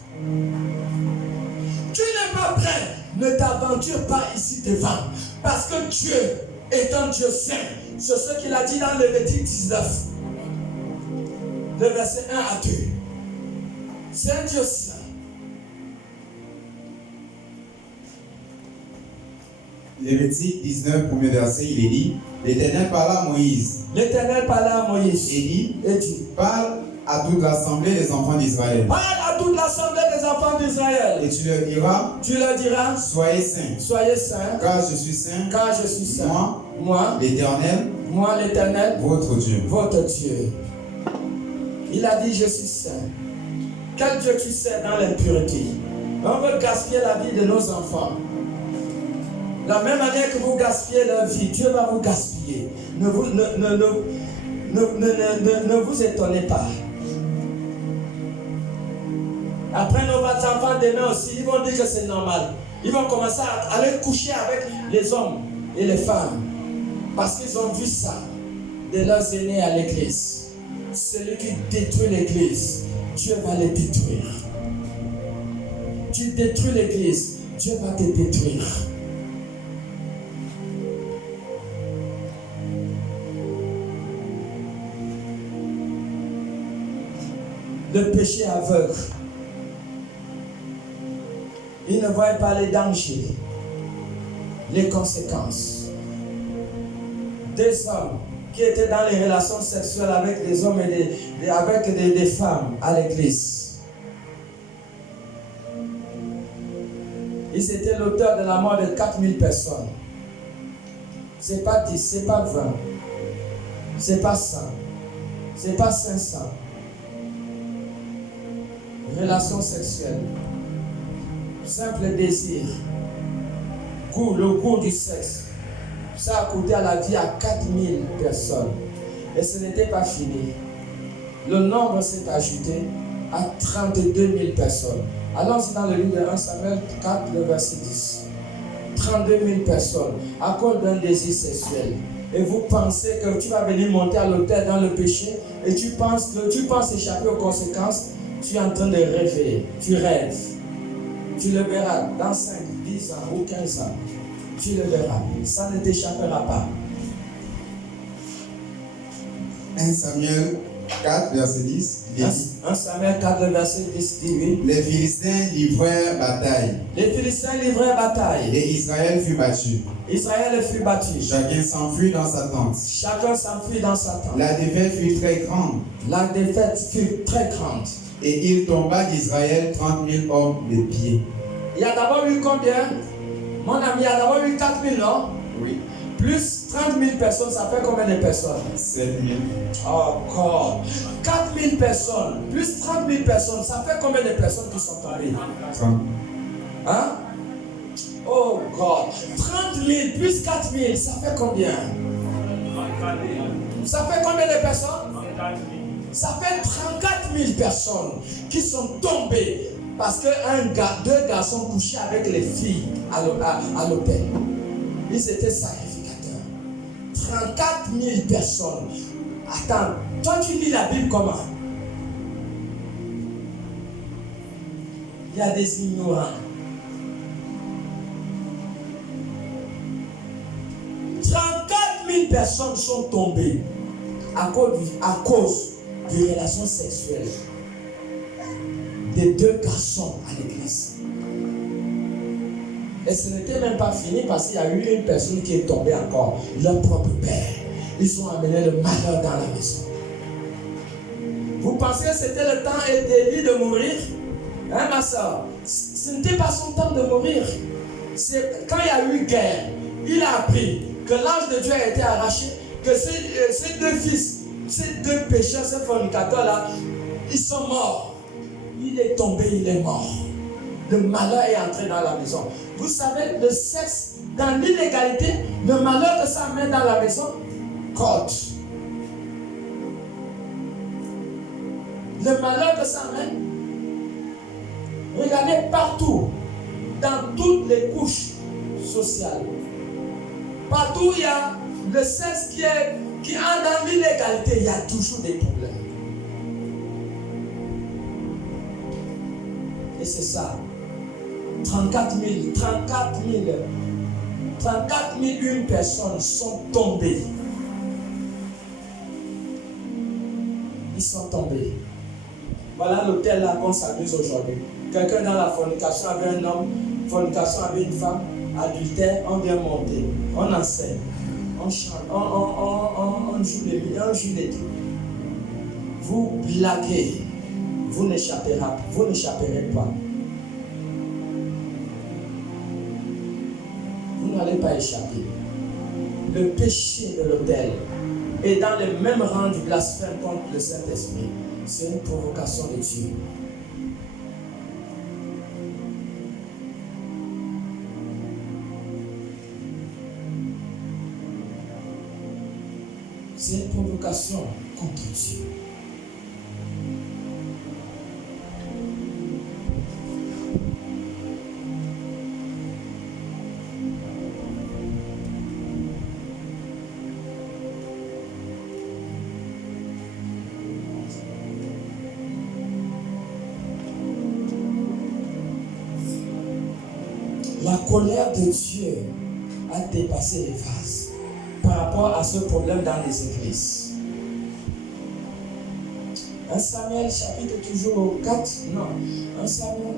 Tu n'es pas prêt. Ne t'aventure pas ici devant. Parce que Dieu est un Dieu saint. C'est ce qu'il a dit dans Lévitique 19. Le verset 1 à 2. C'est un Dieu saint. Lévitique 19, premier verset, il est dit, l'Éternel parla à Moïse. L'Éternel parla à Moïse. Et dit, parle à toute l'assemblée des enfants d'Israël. Parle à toute l'assemblée des enfants d'Israël. Et tu leur diras, soyez saints. Soyez saints. Car je suis saint. Car je suis saint. Moi, l'Éternel, votre Dieu. Votre Dieu. Il a dit, je suis saint. Quel Dieu tu sers dans l'impureté? On veut gaspiller la vie de nos enfants. La même manière que vous gaspillez leur vie, Dieu va vous gaspiller. Ne vous étonnez pas. Après, nos enfants demain aussi, ils vont dire que c'est normal. Ils vont commencer à aller coucher avec les hommes et les femmes. Parce qu'ils ont vu ça de leurs aînés à l'église. Celui qui détruit l'église, Dieu va les détruire. Tu détruis l'église, Dieu va te détruire. Le péché aveugle. Il ne voit pas les dangers, les conséquences. Des hommes qui étaient dans les relations sexuelles avec des hommes et avec des femmes à l'église. Ils étaient l'auteur de la mort de 4000 personnes. C'est pas 10, c'est pas 20, c'est pas 100, c'est pas 500. Relations sexuelles, simple désir, le goût du sexe, ça a coûté à la vie à 4000 personnes. Et ce n'était pas fini. Le nombre s'est ajouté à 32 000 personnes. Allons-y dans le livre de 1 Samuel 4, le verset 10. 32 000 personnes à cause d'un désir sexuel. Et vous pensez que tu vas venir monter à l'autel dans le péché et tu penses échapper aux conséquences. Tu es en train de rêver, tu rêves. Tu le verras dans 5, 10 ans ou 15 ans. Tu le verras, ça ne t'échappera pas. 1 Samuel 4, verset 10. 1 Samuel 4, verset 10 dit oui. Les Philistins livrèrent bataille. Les Philistins livrèrent bataille. Et Israël fut battu. Israël fut battu. Chacun s'enfuit dans sa tente. Chacun s'enfuit dans sa tente. La défaite fut très grande. La défaite fut très grande. Et il tomba d'Israël 30 000 hommes de pied. Il y a d'abord eu combien? Mon ami, il y a d'abord eu 4 000, non? Oui. Plus 30 000 personnes, ça fait combien de personnes? 7 000. Oh God. 4 000 personnes, plus 30 000 personnes, ça fait combien de personnes qui sont tombées? 30. Hein? Oh God. 30 000 plus 4 000, ça fait combien? Ça fait combien de personnes? Ça fait 34 000 personnes qui sont tombées parce que deux garçons couchaient avec les filles à l'hôtel. Ils étaient sacrificateurs. 34 000 personnes. Attends, toi tu lis la Bible comment? Il y a des ignorants. 34 000 personnes sont tombées à cause de relations sexuelles des deux garçons à l'église. Et ce n'était même pas fini parce qu'il y a eu une personne qui est tombée encore, leur propre père. Ils ont amené le malheur dans la maison. Vous pensez que c'était le temps d'Élie de mourir? Hein, ma soeur? Ce n'était pas son temps de mourir. C'est quand il y a eu guerre, il a appris que l'ange de Dieu a été arraché, que ces deux fils, ces deux pécheurs, ces fornicateurs-là, ils sont morts. Il est tombé, il est mort. Le malheur est entré dans la maison. Vous savez, le sexe dans l'illégalité, le malheur que ça met dans la maison, code. Le malheur que ça met, regardez partout, dans toutes les couches sociales. Partout où il y a le sexe qui est dans l'illégalité, il y a toujours des problèmes. Et c'est ça. 34 001 personnes sont tombées. Ils sont tombés. Voilà l'hôtel là qu'on s'amuse aujourd'hui. Quelqu'un dans la fornication avec un homme, fornication avec une femme, adultère, on vient monter, on enseigne, on chante, on joue les trucs. Vous blaguez, vous n'échapperez pas. Vous n'allez pas échapper. Le péché de l'autel est dans le même rang du blasphème contre le Saint-Esprit. C'est une provocation de Dieu. C'est une provocation contre Dieu. La colère de Dieu a dépassé les vases par rapport à ce problème dans les églises. 1 Samuel chapitre toujours 4, non, 1 Samuel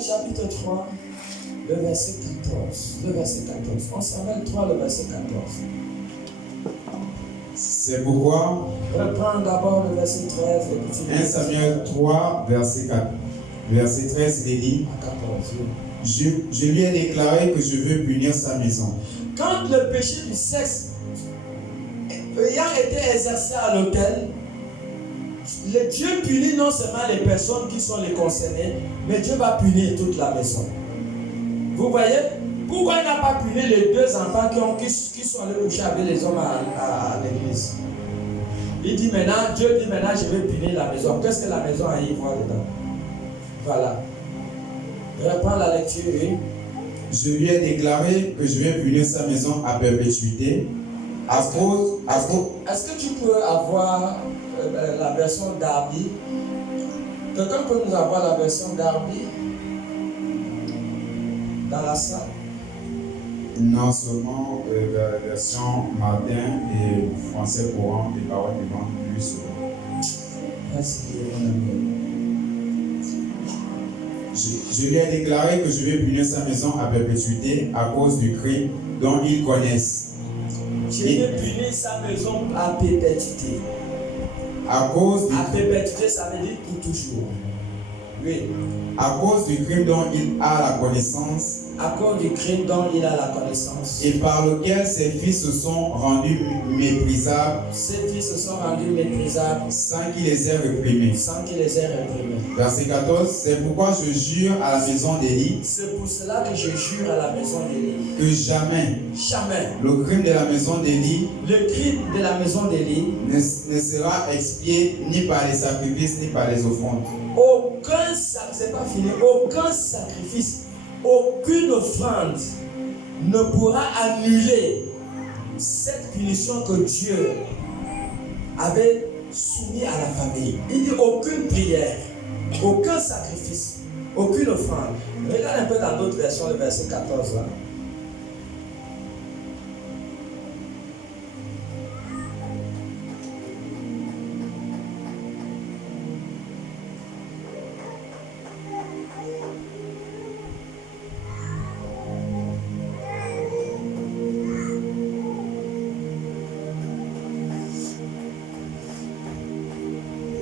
chapitre 3, le verset 14. 1 Samuel 3, le verset 14. C'est pourquoi, reprends d'abord le verset 13. 1 Samuel 3, verset 4. Verset 13, il est dit, je lui ai déclaré que je veux punir sa maison. Quand le péché du sexe ayant été exercé à l'autel, le Dieu punit non seulement les personnes qui sont les concernées, mais Dieu va punir toute la maison. Vous voyez? Pourquoi il n'a pas puni les deux enfants qui sont allés coucher avec les hommes à l'église? Dieu dit maintenant, je vais punir la maison. Qu'est-ce que la maison a à y voir dedans? Voilà. Reprends la lecture. Oui. Je lui ai déclaré que je vais punir sa maison à perpétuité. Est-ce que tu peux avoir la version Darby? Quelqu'un peut nous avoir la version Darby dans la salle? Non, seulement la version Martin et français courant des paroles vivantes plus. Merci, mon ami. Je lui ai déclaré que je vais punir sa maison à perpétuité à cause du crime dont ils connaissent. Je vais punir sa maison à perpétuité. À perpétuité, ça veut dire pour toujours. Oui. À cause du crime dont il a la connaissance. À cause du crime dont il a la connaissance. Et par lequel ses fils se sont rendus méprisables. Ses fils se sont rendus méprisables. Sans qu'il les ait réprimés. Verset 14. C'est pourquoi je jure à la maison d'Élie. C'est pour cela que je jure à la maison d'Élie. Que jamais. Le crime de la maison d'Élie. Ne sera expié ni par les sacrifices ni par les offrandes. C'est pas fini. Aucun sacrifice. Aucune offrande ne pourra annuler cette punition que Dieu avait soumise à la famille. Il dit aucune prière, aucun sacrifice, aucune offrande. Regarde un peu dans d'autres versions, le verset 14 là.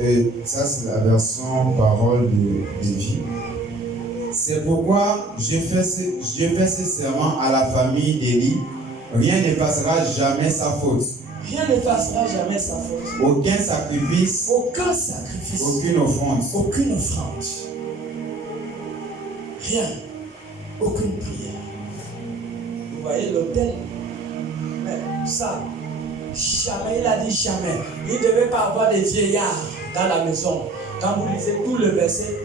Et ça, c'est la version parole de vie. C'est pourquoi j'ai fait ce serment à la famille d'Élie. Rien n'effacera jamais sa faute. Aucun sacrifice. Aucune offrande. Rien. aucune prière. Vous voyez l'autel? Mais ça, jamais, il a dit jamais. Il ne devait pas avoir des vieillards dans la maison. Quand vous lisez tout le verset,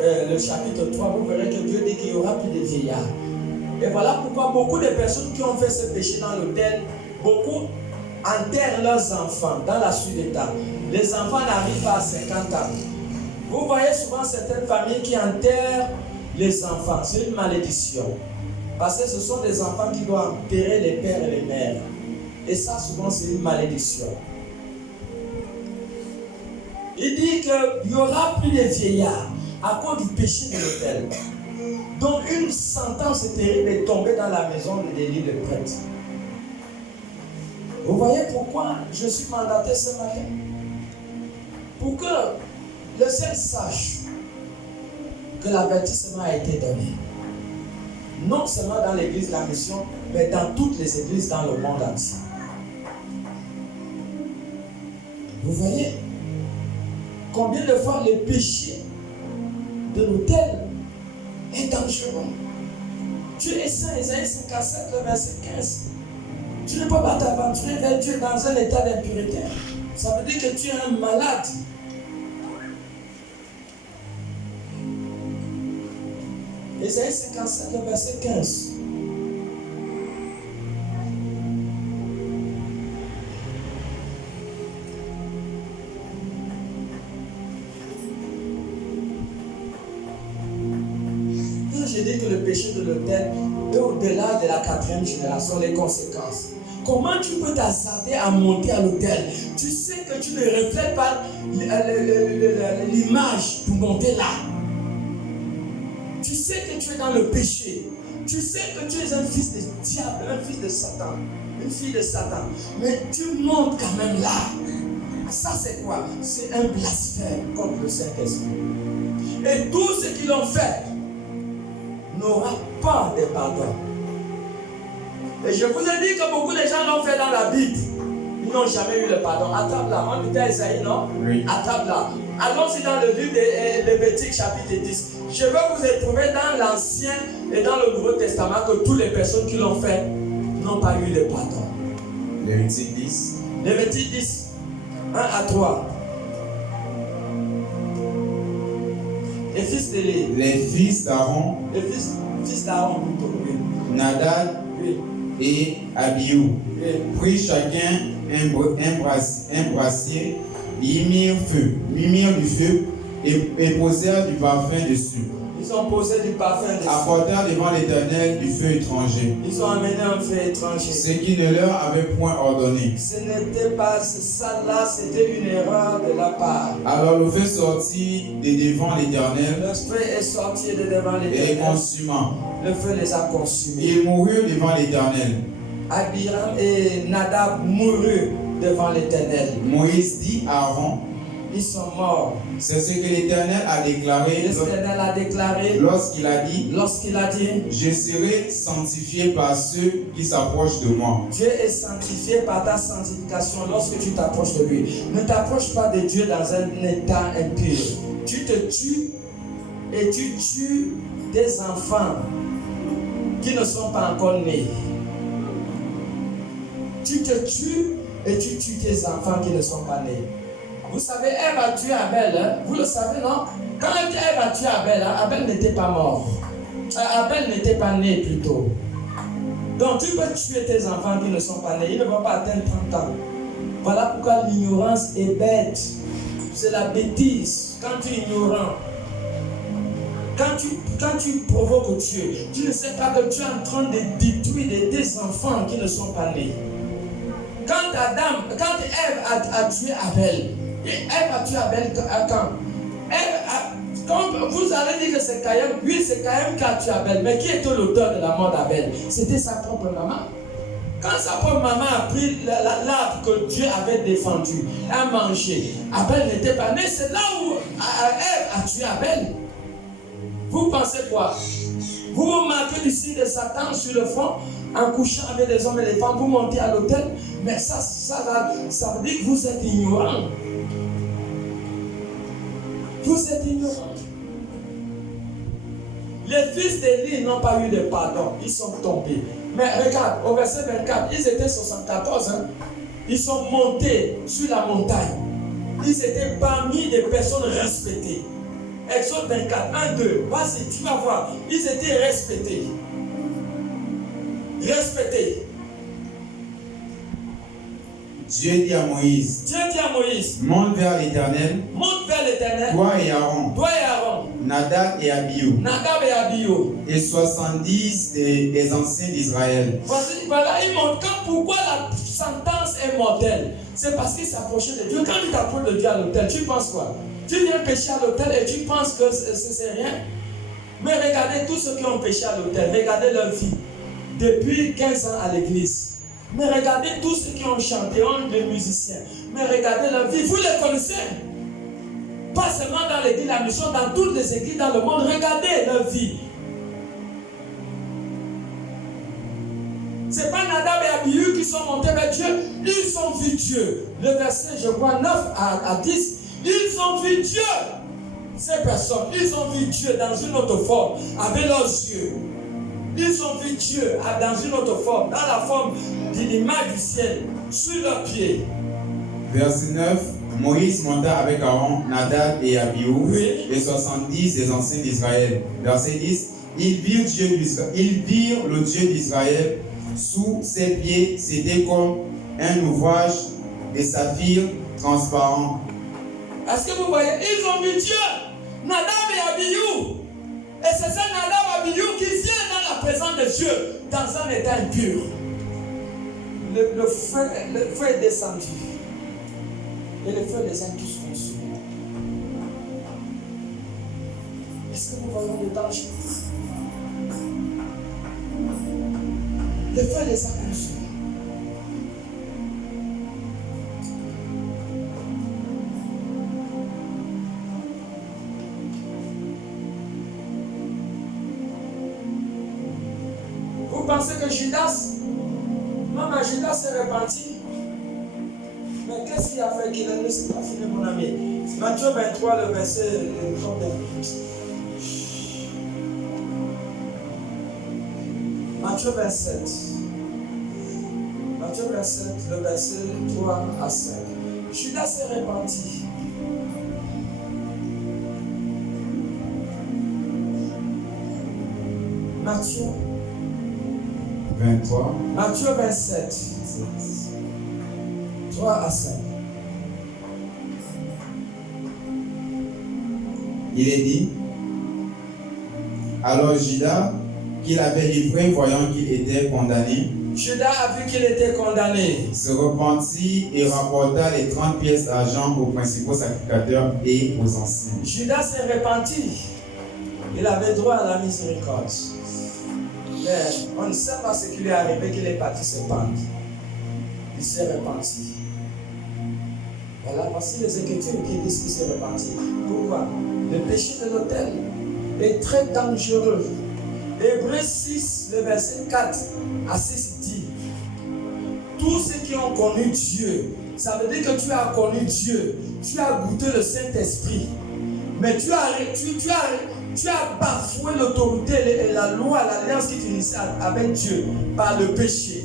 le chapitre 3, vous verrez que Dieu dit qu'il n'y aura plus de vieillards. Et voilà pourquoi beaucoup de personnes qui ont fait ce péché dans l'autel, beaucoup enterrent leurs enfants dans la suite des temps. Les enfants n'arrivent pas à 50 ans. Vous voyez souvent certaines familles qui enterrent les enfants. C'est une malédiction. Parce que ce sont des enfants qui doivent enterrer les pères et les mères. Et ça, souvent, c'est une malédiction. Il dit qu'il n'y aura plus de vieillards à cause du péché de l'autel. Donc, une sentence terrible est tombée dans la maison des lits de prêtres. Vous voyez pourquoi je suis mandaté ce matin? Pour que le ciel sache que l'avertissement a été donné. Non seulement dans l'église de la mission, mais dans toutes les églises dans le monde entier. Vous voyez combien de fois le péché de l'autel est dangereux. Dieu est saint, Isaïe 57, le verset 15. Tu ne peux pas t'aventurer vers Dieu dans un état d'impureté. Ça veut dire que tu es un malade. Isaïe 57, le verset 15. Quand je dis que le péché de l'autel est au-delà de la 4e génération, les conséquences. Comment tu peux t'hasarder à monter à l'autel? Tu sais que tu ne reflètes pas l'image pour monter là. Tu sais que tu es dans le péché. Tu sais que tu es un fils de diable, un fils de Satan, une fille de Satan. Mais tu montes quand même là. Ça c'est quoi? C'est un blasphème contre le Saint-Esprit. Et tous ceux qui l'ont fait n'auront pas de pardon. Et je vous ai dit que beaucoup de gens l'ont fait dans la Bible. Ils n'ont jamais eu le pardon. Attrape là. On était à Isaïe, non? Oui. Attrape là. Allons-y dans le livre de Lévitique, chapitre 10. Je veux vous éprouver dans l'Ancien et dans le Nouveau Testament que toutes les personnes qui l'ont fait n'ont pas eu le pardon. Lévitique 10. Lévitique 10, 1 à 3. Les fils de les fils d'Aaron. Les fils d'Aaron plutôt, oui. Nadab, oui, et Abihu, oui, prit chacun un brassier, y mirent du feu et posèrent du parfum dessus. Ils ont posé du parfum dessus. Apportèrent devant l'Éternel du feu étranger. Ils ont amené un feu étranger. Ce qui ne leur avait point ordonné. Ce n'était pas ça là, c'était une erreur de la part. Alors le feu sortit de devant l'Éternel. Le feu est sorti de devant l'Éternel. Et les consuma. Le feu les a consumés. Ils moururent devant l'Éternel. Abiram et Nadab moururent devant l'Éternel. Moïse dit à Aaron. Ils sont morts. C'est ce que l'Éternel a déclaré. L'Éternel a déclaré lorsqu'il a dit. Je serai sanctifié par ceux qui s'approchent de moi. Dieu est sanctifié par ta sanctification lorsque tu t'approches de lui. Ne t'approche pas de Dieu dans un état impur. Tu te tues et tu tues des enfants qui ne sont pas encore nés. Tu te tues et tu tues tes enfants qui ne sont pas nés. Vous savez, Ève a tué Abel, hein? Vous le savez, non? Quand Ève a tué Abel, hein, Abel n'était pas mort. Abel n'était pas né plutôt. Donc tu peux tuer tes enfants qui ne sont pas nés, ils ne vont pas atteindre 30 ans. Voilà pourquoi l'ignorance est bête. C'est la bêtise. Quand tu es ignorant, quand tu provoques Dieu, tu ne sais pas que tu es en train de détruire tes enfants qui ne sont pas nés. Quand Ève a tué Abel, Ève a tué Abel quand vous allez dire que c'est Caïn, oui c'est Caïn qui a tué Abel, mais qui était l'auteur de la mort d'Abel? C'était sa propre maman. Quand sa propre maman a pris l'arbre que Dieu avait défendu, a mangé, Abel n'était pas né, c'est là où Ève a tué Abel. Vous pensez quoi? Vous vous marquez du signe de Satan sur le front en couchant avec les hommes et les femmes, vous montez à l'autel, mais ça veut dire que vous êtes ignorant. Vous êtes ignorant. Les fils d'Élie n'ont pas eu de pardon, ils sont tombés. Mais regarde, au verset 24, ils étaient 74, hein? Ils sont montés sur la montagne. Ils étaient parmi des personnes respectées. Exode 24, 1, 2, vas-y, tu vas voir, ils étaient respectés. Respectés. Dieu dit à Moïse, monte vers l'Éternel, toi et Aaron, Nadab et Abihu, et 70 des anciens d'Israël. Voilà, il montre pourquoi la sentence est mortelle. C'est parce qu'il s'approchait de Dieu. Quand tu t'approches de Dieu à l'autel, tu penses quoi? Tu viens pécher à l'autel et tu penses que c'est rien. Mais regardez tous ceux qui ont péché à l'autel, regardez leur vie. Depuis 15 ans à l'église. Mais regardez tous ceux qui ont chanté, les musiciens. Mais regardez leur vie, vous les connaissez. Pas seulement dans l'église, la mission, dans toutes les églises dans le monde, regardez leur vie. Ce n'est pas Nadab et Abihu qui sont montés vers Dieu, ils ont vu Dieu. Le verset, je crois, 9 à 10, ils ont vu Dieu. Ces personnes, ils ont vu Dieu dans une autre forme, avec leurs yeux. Ils ont vu Dieu dans une autre forme, dans la forme de l'image du ciel, sur leurs pieds. Verset 9, Moïse monta avec Aaron, Nadab et Abihu, Oui. et 70 des anciens d'Israël. Verset 10, ils virent le Dieu d'Israël sous ses pieds, c'était comme un ouvrage de saphir transparent. Est-ce que vous voyez? Ils ont vu Dieu, Nadab et Abihu. Et c'est ça Nadab et Abihu qui vient dans la présence de Dieu dans un état impur. Le feu est descendu. Et le feu les a tous consumés. Est-ce que nous voyons le danger? Le feu les a consumés. Vous pensez que Judas, non, mais Judas s'est repenti. Mais qu'est-ce qu'il a fait qu'il a laissé pas finir, mon ami? Matthieu 23, le verset combien? Matthieu 27. Matthieu 27, le verset 3 à 5. Judas s'est repenti. Matthieu 23. Matthieu 27. 3 à 5. Il est dit, alors Judas, qu'il avait livré, voyant qu'il était condamné, Judas a vu qu'il était condamné. Se repentit et rapporta les 30 pièces d'argent aux principaux sacrificateurs et aux anciens. Judas s'est repenti. Il avait droit à la miséricorde. Mais on ne sait pas ce qui lui est arrivé, qu'il est parti se pendre. Il s'est repenti. Voilà, voici les Écritures qui disent qu'il s'est repenti. Pourquoi? Le péché de l'autel est très dangereux. Hébreux 6, le verset 4 à 6 dit, tous ceux qui ont connu Dieu, ça veut dire que tu as connu Dieu, tu as goûté le Saint-Esprit, mais tu as bafoué l'autorité et la loi, l'alliance qui t'unissait avec Dieu par le péché.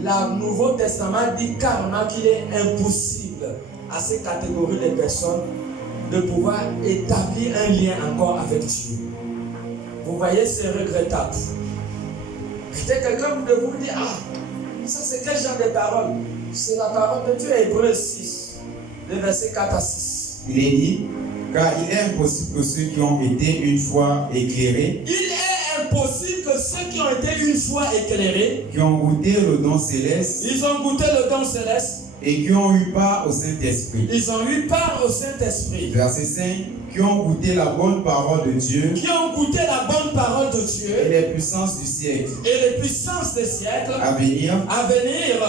Le Nouveau Testament dit carrément qu'il est impossible à ces catégories de personnes de pouvoir établir un lien encore avec Dieu. Vous voyez, c'est regrettable. Peut-être quelqu'un de vous dit, ah, ça c'est quel genre de parole? C'est la parole de Dieu, Hébreux 6, le verset 4 à 6. Il est dit, car il est impossible que ceux qui ont été une fois éclairés, il est impossible que ceux qui ont été une fois éclairés, qui ont goûté le don céleste, ils ont goûté le don céleste, et qui ont eu part au Saint-Esprit. Ils ont eu part au Saint-Esprit. Verset 5, qui ont goûté la bonne parole de Dieu, qui ont goûté la bonne parole de Dieu, et les puissances du siècle, et les puissances des siècles à venir.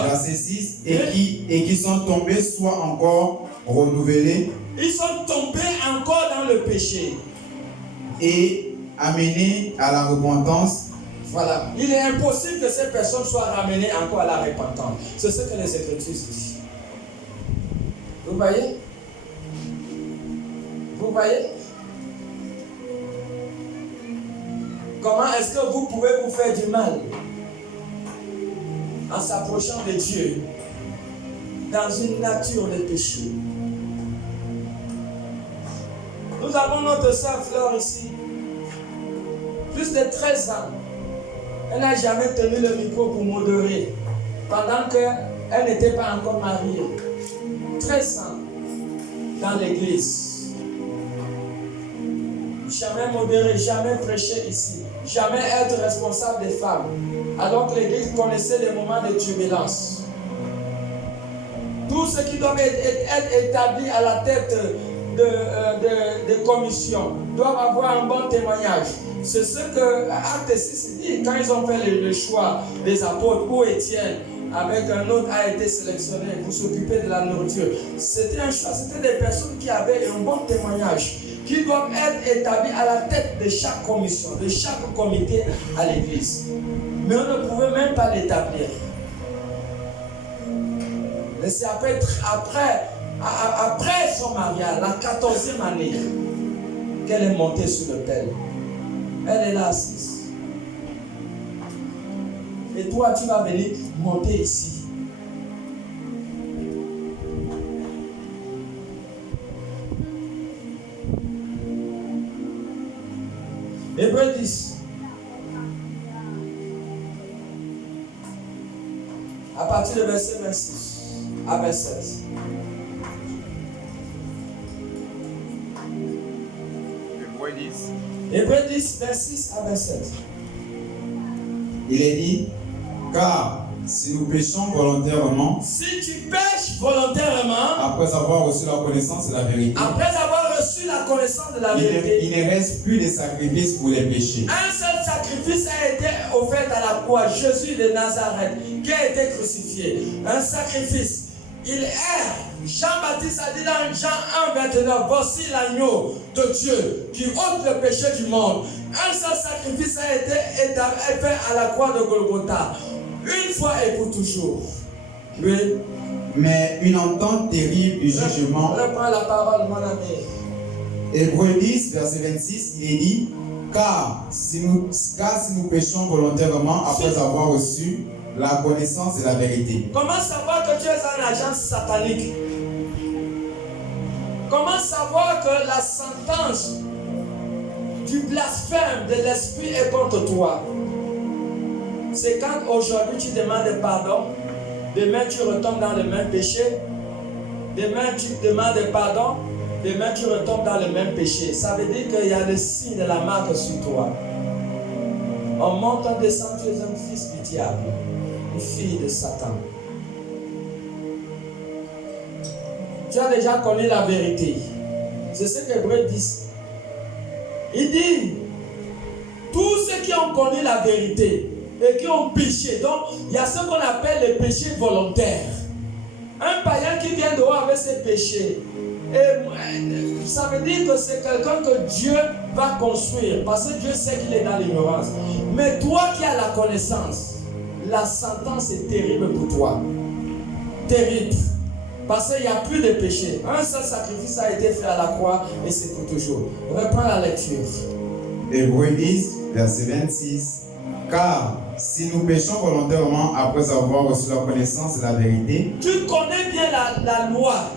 Verset 6, et qui sont tombés soit encore renouvelés, ils sont tombés encore dans le péché et amenés à la repentance. Voilà. Il est impossible que ces personnes soient ramenées encore à la repentance. C'est ce que les Écritures disent. Vous voyez? Vous voyez? Comment est-ce que vous pouvez vous faire du mal en s'approchant de Dieu dans une nature de péché? Nous avons notre sœur Fleur ici, plus de 13 ans. Elle n'a jamais tenu le micro pour modérer pendant qu'elle n'était pas encore mariée. 13 ans dans l'église. Jamais modéré, jamais prêché ici. Jamais être responsable des femmes. Alors que l'église connaissait les moments de turbulence. Tout ce qui doit être établi à la tête de commission doivent avoir un bon témoignage. C'est ce que Acte 6 dit quand ils ont fait le choix des apôtres, où Étienne avec un autre a été sélectionné pour s'occuper de la nourriture. C'était un choix, c'était des personnes qui avaient un bon témoignage, qui doivent être établies à la tête de chaque commission, de chaque comité à l'église. Mais on ne pouvait même pas l'établir. Mais c'est après son mariage, la 14e année, qu'elle est montée sur l'autel. Elle est là assise. Et toi, tu vas venir monter ici. Hébreux 10. À partir du verset 26 à 26. Hébreux 10, 26 à 27. Il est dit, car si nous péchons volontairement, si tu pêches volontairement, après avoir reçu la connaissance de la vérité, il ne reste plus de sacrifice pour les péchés. Un seul sacrifice a été offert à la croix, Jésus de Nazareth, qui a été crucifié. Un sacrifice. Il est, Jean-Baptiste a dit dans Jean 1,29, voici l'agneau de Dieu qui ôte le péché du monde. Un seul sacrifice a été fait à la croix de Golgotha, une fois et pour toujours. Oui. Mais une entente terrible du jugement. Reprends la parole, mon ami. Hébreux 10, verset 26, il est dit, car si nous péchons volontairement après avoir reçu la connaissance de la vérité. Comment savoir que tu es un agent satanique? Comment savoir que la sentence du blasphème de l'esprit est contre toi? C'est quand aujourd'hui tu demandes pardon, demain tu retombes dans le même péché, demain tu demandes pardon, demain tu retombes dans le même péché. Ça veut dire qu'il y a le signe de la marque sur toi. On monte, on descend, tu es un fils du diable, une fille de Satan. Tu as déjà connu la vérité. C'est ce que Hébreux dit. Il dit, tous ceux qui ont connu la vérité et qui ont péché, donc il y a ce qu'on appelle le péché volontaire. Un païen qui vient dehors avec ses péchés, et ça veut dire que c'est quelqu'un que Dieu va construire, parce que Dieu sait qu'il est dans l'ignorance. Mais toi qui as la connaissance, la sentence est terrible pour toi. Terrible. Parce qu'il n'y a plus de péché. Un seul sacrifice a été fait à la croix et c'est pour toujours. Reprends la lecture. Hébreux 10, verset 26. Car si nous péchons volontairement après avoir reçu la connaissance de la vérité, tu connais bien la loi,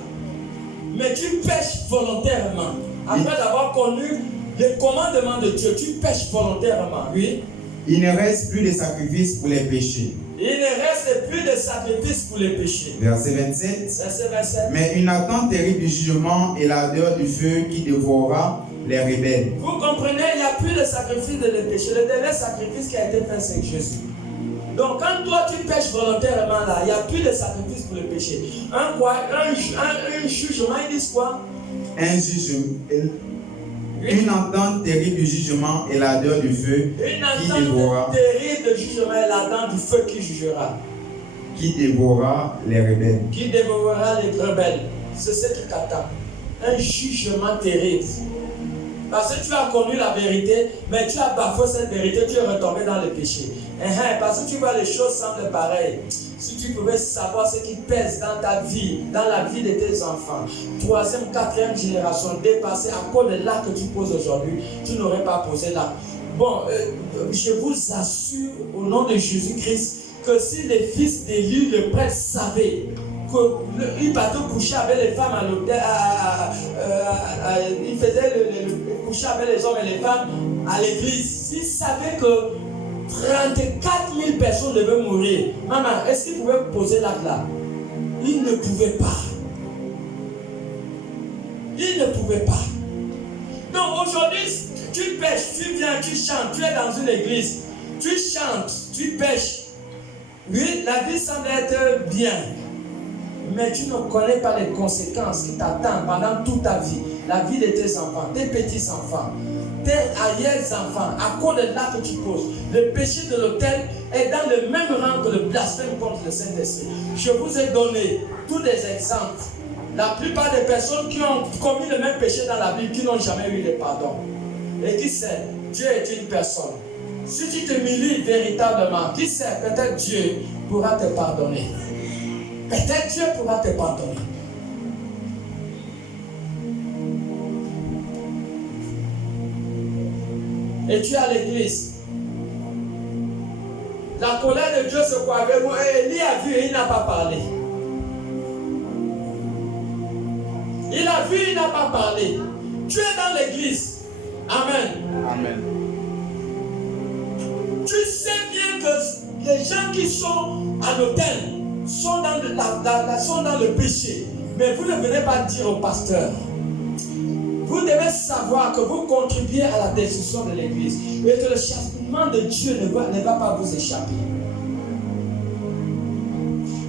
mais tu pêches volontairement. Après avoir connu les commandements de Dieu, tu pêches volontairement. Oui. Il ne reste plus de sacrifice pour les péchés. Il ne reste plus de sacrifice pour les péchés. Verset 27. Verset 27. Mais une attente terrible du jugement et l'ardeur du feu qui dévorera les rebelles. Vous comprenez, il n'y a plus de sacrifice de les péchés. Le dernier sacrifice qui a été fait, c'est Jésus. Donc quand toi tu pêches volontairement là, il n'y a plus de sacrifice pour le péché. Un jugement, ils disent quoi? Un jugement. Une entente terrible du jugement et l'ardeur du feu qui dévorera. Une entente terrible du jugement et l'ardeur du feu qui jugera. Qui dévorera les rebelles. Qui dévorera les rebelles. C'est ce qui t'attend. Un jugement terrible. Parce que tu as connu la vérité, mais tu as bafoué cette vérité, tu es retombé dans le péché. Parce que tu vois les choses semblent pareilles. Si tu pouvais savoir ce qui pèse dans ta vie, dans la vie de tes enfants, 3e, 4e génération dépassée à cause de l'acte que tu poses aujourd'hui, tu n'aurais pas posé l'acte. Bon, je vous assure au nom de Jésus-Christ que si les fils d'Élie, le prêtre, savaient qu'il partait coucher avec les femmes à l'hôtel, il faisait le coucher avec les hommes et les femmes à l'église, s'ils savaient que 34 000 personnes devaient mourir, maman, est-ce qu'ils pouvaient poser l'acte là? Ils ne pouvaient pas. Ils ne pouvaient pas. Donc aujourd'hui, tu pêches, tu viens, tu chantes, tu es dans une église, tu chantes, tu pêches. Oui, la vie semble être bien, mais tu ne connais pas les conséquences qui t'attendent pendant toute ta vie. La vie de tes enfants, tes petits-enfants, tes arrière-enfants, à cause de l'acte que tu poses. Le péché de l'autel est dans le même rang que le blasphème contre le Saint-Esprit. Je vous ai donné tous les exemples. La plupart des personnes qui ont commis le même péché dans la Bible, qui n'ont jamais eu de pardon. Et qui sait, Dieu est une personne. Si tu te milites véritablement, qui sait, peut-être Dieu pourra te pardonner. Peut-être Dieu pourra te pardonner. Et tu es à l'église. La colère de Dieu se croit avec vous. Et Élie a vu et il n'a pas parlé. Il a vu, il n'a pas parlé. Tu es dans l'église. Amen. Amen. Tu sais bien que les gens qui sont à l'autel sont dans le péché. Mais vous ne venez pas dire au pasteur. Vous devez savoir que vous contribuez à la destruction de l'église. Et que le châtiment de Dieu ne va pas vous échapper.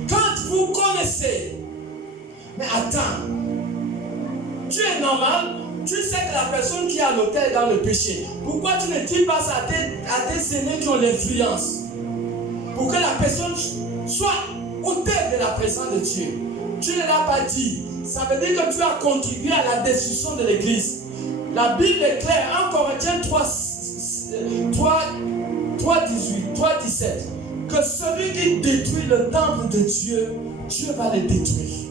Quand vous connaissez, mais attends, tu es normal, tu sais que la personne qui est à l'autel est dans le péché. Pourquoi tu ne dis pas ça à tes aînés qui ont l'influence? Pour que la personne soit ôtée de la présence de Dieu. Tu ne l'as pas dit. Ça veut dire que tu as contribué à la destruction de l'église. La Bible est claire en Corinthiens 3:17 que celui qui détruit le temple de Dieu, Dieu va le détruire.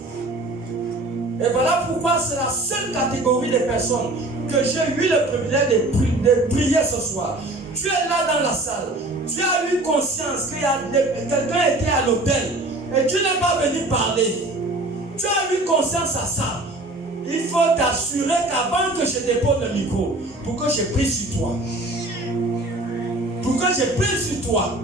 Et voilà pourquoi c'est la seule catégorie de personnes que j'ai eu le privilège de prier ce soir. Tu es là dans la salle. Tu as eu conscience que quelqu'un était à l'autel et tu n'es pas venu parler. Tu as eu conscience à ça. Il faut t'assurer qu'avant que je dépose le micro, pour que je prie sur toi. Pour que je prie sur toi.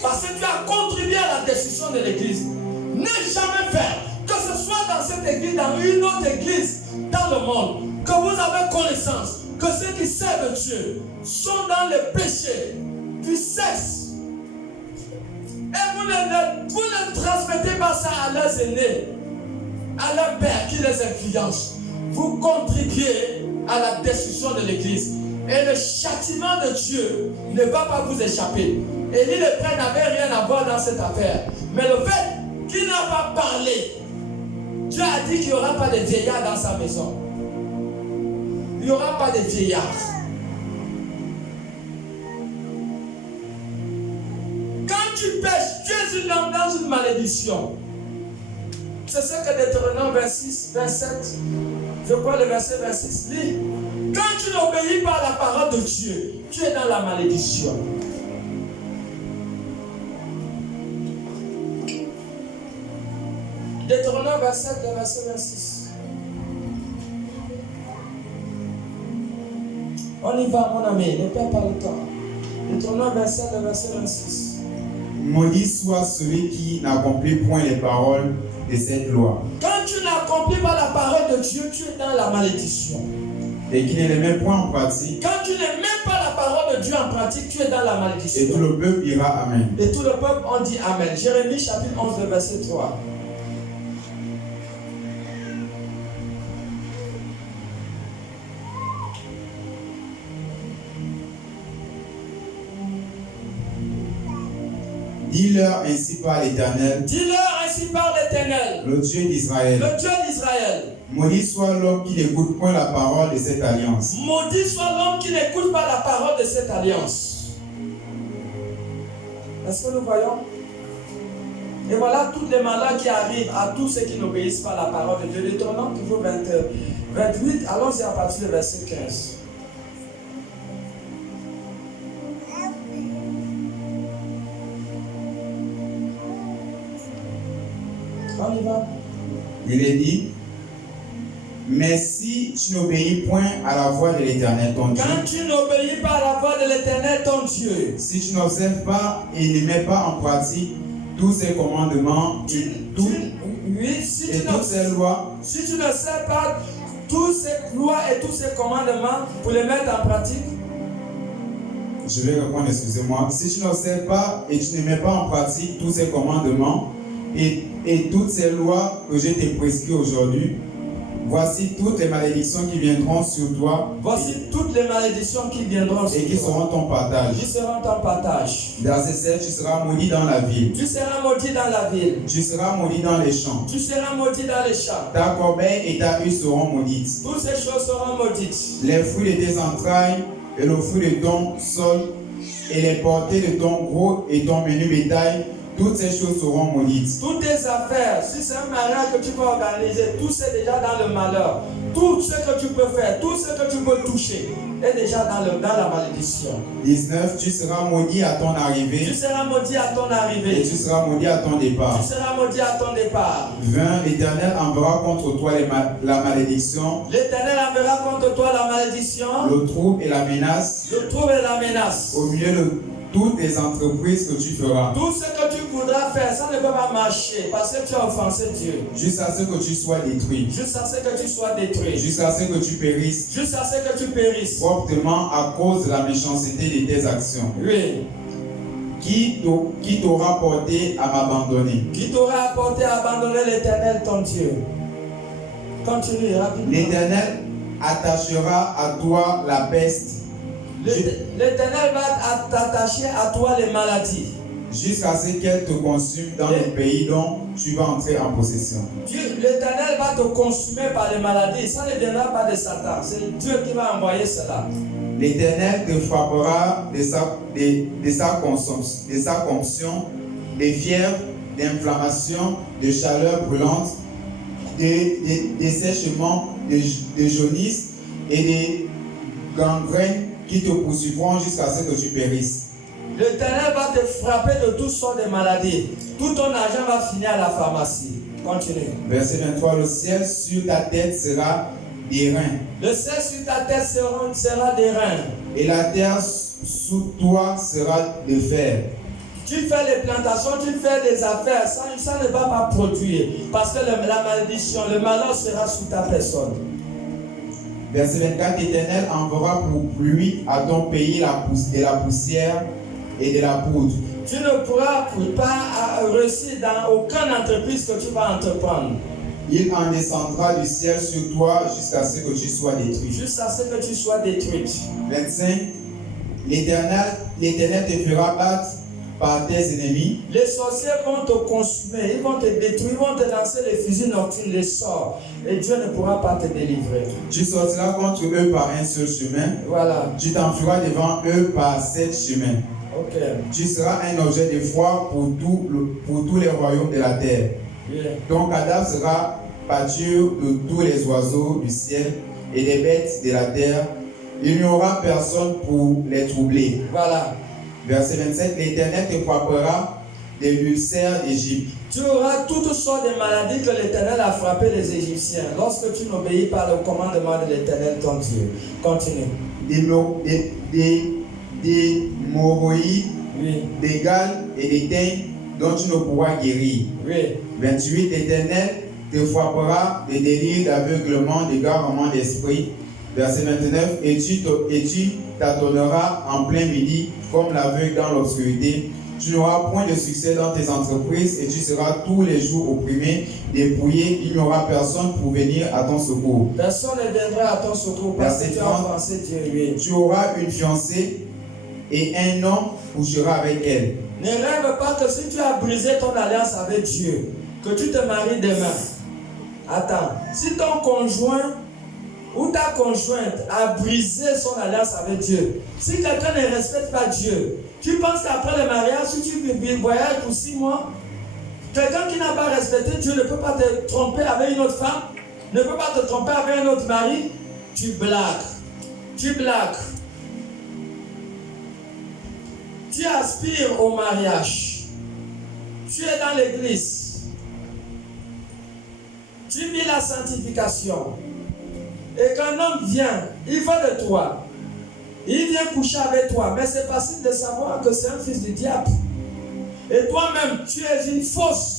Parce que tu as contribué à la destruction de l'église. Ne jamais faire. Que ce soit dans cette église, dans une autre église, dans le monde, que vous avez connaissance que ceux qui servent Dieu sont dans le péché du sexe. Et vous ne transmettez pas ça à leurs aînés, à leur père qui les influence. Vous contribuez à la destruction de l'église. Et le châtiment de Dieu ne va pas vous échapper. Élie le prêtre n'avait rien à voir dans cette affaire. Mais le fait qu'il n'a pas parlé, Dieu a dit qu'il n'y aura pas de vieillards dans sa maison. Il n'y aura pas de vieillards. Quand tu pêches, tu es dans une malédiction. C'est ce que Deutéronome 26, 27, je crois le verset 26 dit. Quand tu n'obéis pas à la parole de Dieu, tu es dans la malédiction. Deutéronome 27, le verset 26. On y va, mon ami, ne perds pas le temps. Deutéronome 27, le verset 26. Maudit soit celui qui n'accomplit point les paroles de cette loi. Quand tu n'accomplis pas la parole de Dieu, tu es dans la malédiction. Et qui ne les met point en pratique. Quand tu ne mets pas la parole de Dieu en pratique, tu es dans la malédiction. Et tout le peuple dira Amen. Et tout le peuple en dit Amen. Jérémie chapitre 11, le verset 3. Dis-leur ainsi par l'Éternel. Dis-leur ainsi par l'Éternel. Le Dieu d'Israël. Le Dieu d'Israël. Maudit soit l'homme qui n'écoute point la parole de cette alliance. Maudit soit l'homme qui n'écoute pas la parole de cette alliance. Est-ce que nous voyons? Et voilà toutes les malheurs qui arrivent à tous ceux qui n'obéissent pas à la parole de Dieu. Deutéronome toujours 28. Allons-y à partir du verset 15. Il est dit, mais si tu n'obéis point à la voix de l'Éternel, ton Dieu, quand tu n'obéis pas à la voix de l'Éternel, ton Dieu, si tu n'observes pas et ne mets pas en pratique tous ces commandements et toutes ces lois, si tu ne sais pas toutes ces lois et tous ces commandements pour les mettre en pratique, je vais répondre, excusez-moi. Si tu n'observes pas et tu ne mets pas en pratique tous ces commandements et toutes ces lois que je t'ai prescrites aujourd'hui, voici toutes les malédictions qui viendront sur toi. Voici toutes les malédictions qui viendront sur toi. Et qui seront ton partage. Qui seront ton partage. Verset 7, tu seras maudit dans la ville. Tu seras maudit dans la ville. Tu seras maudit dans les champs. Tu seras maudit dans les champs. Ta corbeille et ta hutte seront maudites. Toutes ces choses seront maudites. Les fruits de tes entrailles et le fruit de ton sol et les portées de ton gros et ton menu bétail, toutes ces choses seront maudites. Toutes tes affaires, si c'est un mariage que tu peux organiser, tout c'est déjà dans le malheur. Tout ce que tu peux faire, tout ce que tu peux toucher est déjà dans la malédiction. 19. Tu seras maudit à ton arrivée. Tu seras maudit à ton arrivée. Et tu seras maudit à ton départ. Tu seras maudit à ton départ. 20. L'Éternel enverra contre toi la malédiction. L'Éternel enverra contre toi la malédiction. Le trouble et la menace. Le trouble et la menace. Au milieu de toutes les entreprises que tu feras. Tout ce que tu voudras faire, ça ne peut pas marcher parce que tu as offensé Dieu. Jusqu'à ce que tu sois détruit. Jusqu'à ce que tu sois détruit. Jusqu'à ce que tu périsses. Jusqu'à ce que tu périsses. Promptement à cause de la méchanceté de tes actions. Oui. Qui t'aura porté à m'abandonner? Qui t'aura porté à abandonner l'Éternel ton Dieu? Continue rapidement. L'Éternel attachera à toi la peste. L'Éternel va t'attacher à toi les maladies. Jusqu'à ce qu'elle te consume dans le pays dont tu vas entrer en possession. L'Éternel va te consumer par les maladies. Ça ne viendra pas de Satan. C'est Dieu qui va envoyer cela. L'Éternel te frappera de sa consomption, de fièvre, d'inflammation, de chaleur brûlante, de sèchement, de jaunisse et de gangrène qui te poursuivront jusqu'à ce que tu périsses. L'Éternel va te frapper de toutes sortes de maladies. Tout ton argent va finir à la pharmacie. Continue. Verset 23. Le ciel sur ta tête sera des reins. Le ciel sur ta tête sera des reins. Et la terre sous toi sera de fer. Tu fais les plantations, tu fais des affaires, ça ne va pas produire. Parce que la malédiction, le malheur sera sous ta personne. Verset 24. L'Éternel enverra pour pluie à ton pays de la poussière et de la poudre. Tu ne pourras pas réussir dans aucune entreprise que tu vas entreprendre. Il en descendra du ciel sur toi jusqu'à ce que tu sois détruit. Jusqu'à ce que tu sois détruite. 25. L'Éternel te fera battre par tes ennemis. Les sorciers vont te consumer, ils vont te détruire, ils vont te lancer les fusils nocturnes, les sorts. Et Dieu ne pourra pas te délivrer. Tu sortiras contre eux par un seul chemin. Voilà. Tu t'enfuiras devant eux par 7 chemins. Okay. Tu seras un objet d'effroi pour tous les royaumes de la terre. Yeah. Ton cadavre sera pâture de tous les oiseaux du ciel et des bêtes de la terre. Il n'y aura personne pour les troubler. Voilà. Verset 27. L'Éternel te frappera des ulcères d'Égypte. Tu auras toutes sortes de maladies que l'Éternel a frappé les Égyptiens lorsque tu n'obéis pas au commandement de l'Éternel ton Dieu. Continue. Des hémorroïdes, oui. Des gales et des teintes dont tu ne pourras guérir. Oui. 28. L'Éternel te frappera des délires d'aveuglement, d'égarement d'esprit. Verset 29. Et tu tâtonneras en plein midi comme l'aveugle dans l'obscurité. Tu n'auras point de succès dans tes entreprises et tu seras tous les jours opprimé, dépouillé. Il n'y aura personne pour venir à ton secours. Personne ne viendra à ton secours parce que tu as offensé Dieu. Oui. Tu auras une fiancée et un homme couchera avec elle. Ne rêve pas que si tu as brisé ton alliance avec Dieu, que tu te maries demain. Attends, si ton conjoint ou ta conjointe a brisé son alliance avec Dieu, si quelqu'un ne respecte pas Dieu, tu penses qu'après le mariage, si tu voyages pour 6 mois, quelqu'un qui n'a pas respecté Dieu ne peut pas te tromper avec une autre femme, ne peut pas te tromper avec un autre mari. Tu blagues. Tu blagues. Tu aspires au mariage. Tu es dans l'église. tu vis la sanctification, et qu'un homme vient, il va de toi, il vient coucher avec toi, mais c'est facile de savoir que c'est un fils du diable. Et toi-même, tu es une fausse.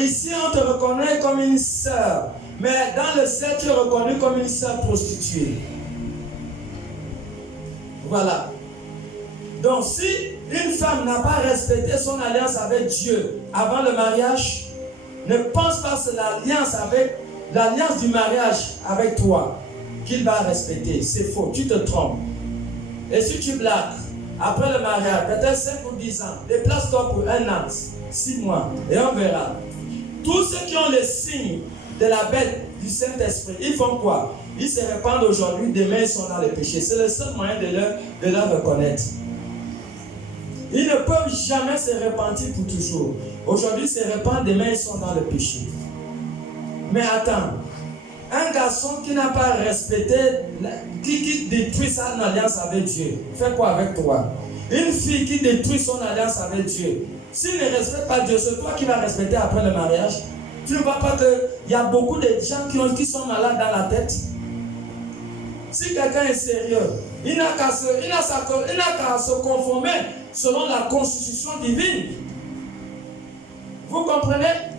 Ici, on te reconnaît comme une sœur, mais dans le ciel, tu es reconnu comme une sœur prostituée. Voilà. Donc, si une femme n'a pas respecté son alliance avec Dieu avant le mariage, ne pense pas que c'est l'alliance du mariage avec toi qu'il va respecter. C'est faux, tu te trompes. Et si tu blagues, après le mariage, peut-être 5 ou 10 ans, déplace-toi pour 1 an, 6 mois, et on verra. Tous ceux qui ont les signes de la bête du Saint-Esprit, ils font quoi? Ils se répandent aujourd'hui, demain ils sont dans le péché. C'est le seul moyen de leur reconnaître. Ils ne peuvent jamais se repentir pour toujours. Aujourd'hui, ils se répandent, demain, ils sont dans le péché. Mais attends, un garçon qui n'a pas respecté, qui détruit son alliance avec Dieu, fait quoi avec toi? Une fille qui détruit son alliance avec Dieu, s'il ne respecte pas Dieu, c'est toi qui vas respecter après le mariage. Tu ne vois pas qu'il y a beaucoup de gens qui sont malades dans la tête? Si quelqu'un est sérieux, il n'a qu'à se conformer selon la constitution divine. Vous comprenez?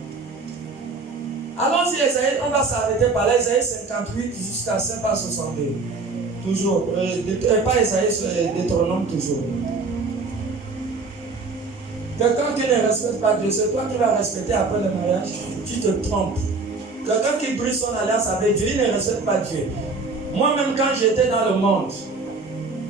Allons-y, Esaïe, on va s'arrêter par là, Esaïe 58 jusqu'à 562. Toujours. Pas Esaïe, Deutéronome toujours. Quelqu'un qui ne respecte pas Dieu, c'est toi qui vas respecter après le mariage. Tu te trompes. Quelqu'un qui brise son alliance avec Dieu, il ne respecte pas Dieu. Moi-même, quand j'étais dans le monde,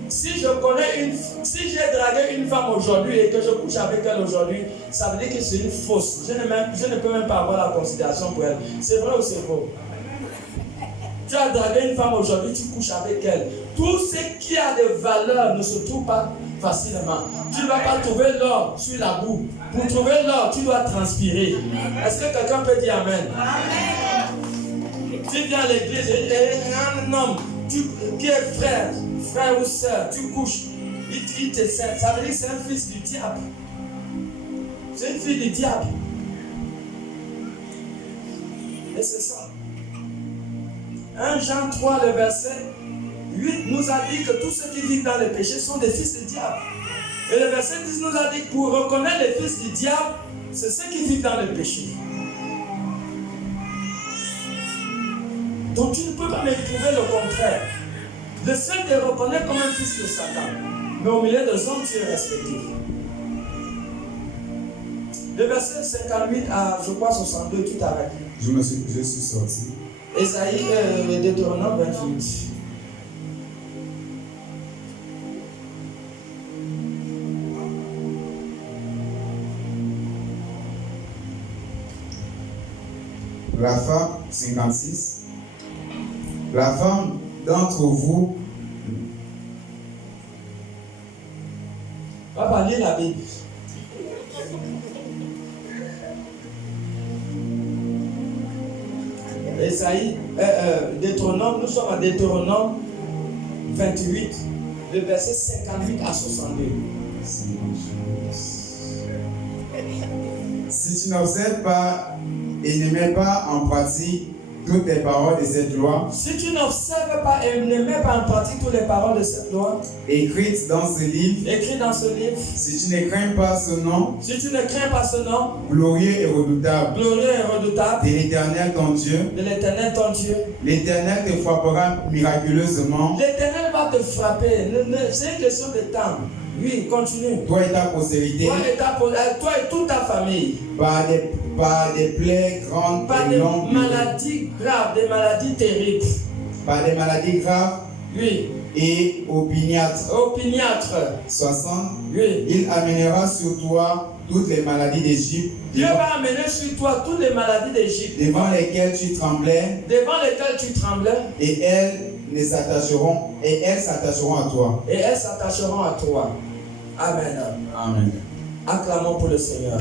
si j'ai dragué une femme aujourd'hui et que je couche avec elle aujourd'hui, ça veut dire que c'est une fausse. Je ne peux même pas avoir la considération pour elle. C'est vrai ou c'est faux? Tu as dragué une femme aujourd'hui, tu couches avec elle. Tout ce qui a de valeur ne se trouve pas facilement. Tu ne vas pas trouver l'or sur la boue. Pour trouver l'or, tu dois transpirer. Est-ce que quelqu'un peut dire Amen? Tu viens à l'église et un homme qui est frère ou soeur, tu couches, il te sert. Ça veut dire que c'est un fils du diable. C'est une fille du diable. Et c'est ça. 1 Jean 3, le verset 8 nous a dit que tous ceux qui vivent dans le péché sont des fils du diable. Et le verset 10 nous a dit que pour reconnaître les fils du diable, c'est ceux qui vivent dans le péché. Donc tu ne peux pas me prouver le contraire. Le seul te reconnaît comme un fils de Satan. Mais au milieu des hommes, tu es respecté. Le verset 58 à, je crois, 62, tout arrête. Je suis sorti. Esaïe, Deutéronome 28. La femme, 56. La femme d'entre vous. Va pas lire la Bible. Esaïe, Deutéronome, nous sommes à Deutéronome 28, le verset 58 à 62. Si tu n'observes pas et ne mets pas en pratique toutes les paroles de cette loi, si tu n'observes pas et ne mets pas en pratique toutes les paroles de cette loi, écrites dans ce livre, si tu ne crains pas ce nom, glorieux et redoutable, redoutable, de l'Éternel ton Dieu, l'Éternel te frappera miraculeusement. L'Éternel va te frapper. C'est une question de temps. Oui, continue. Toi et ta postérité, toi et toute ta famille, par des plaies grandes par et des longues, maladies graves, des maladies terribles. Par des maladies graves, oui, et opiniâtres. 60. Oui. Il amènera sur toi toutes les maladies d'Égypte. Dieu va amener sur toi toutes les maladies d'Égypte. Devant lesquelles tu tremblais. Et elles s'attacheront à toi. Amen. Amen. Acclamons pour le Seigneur.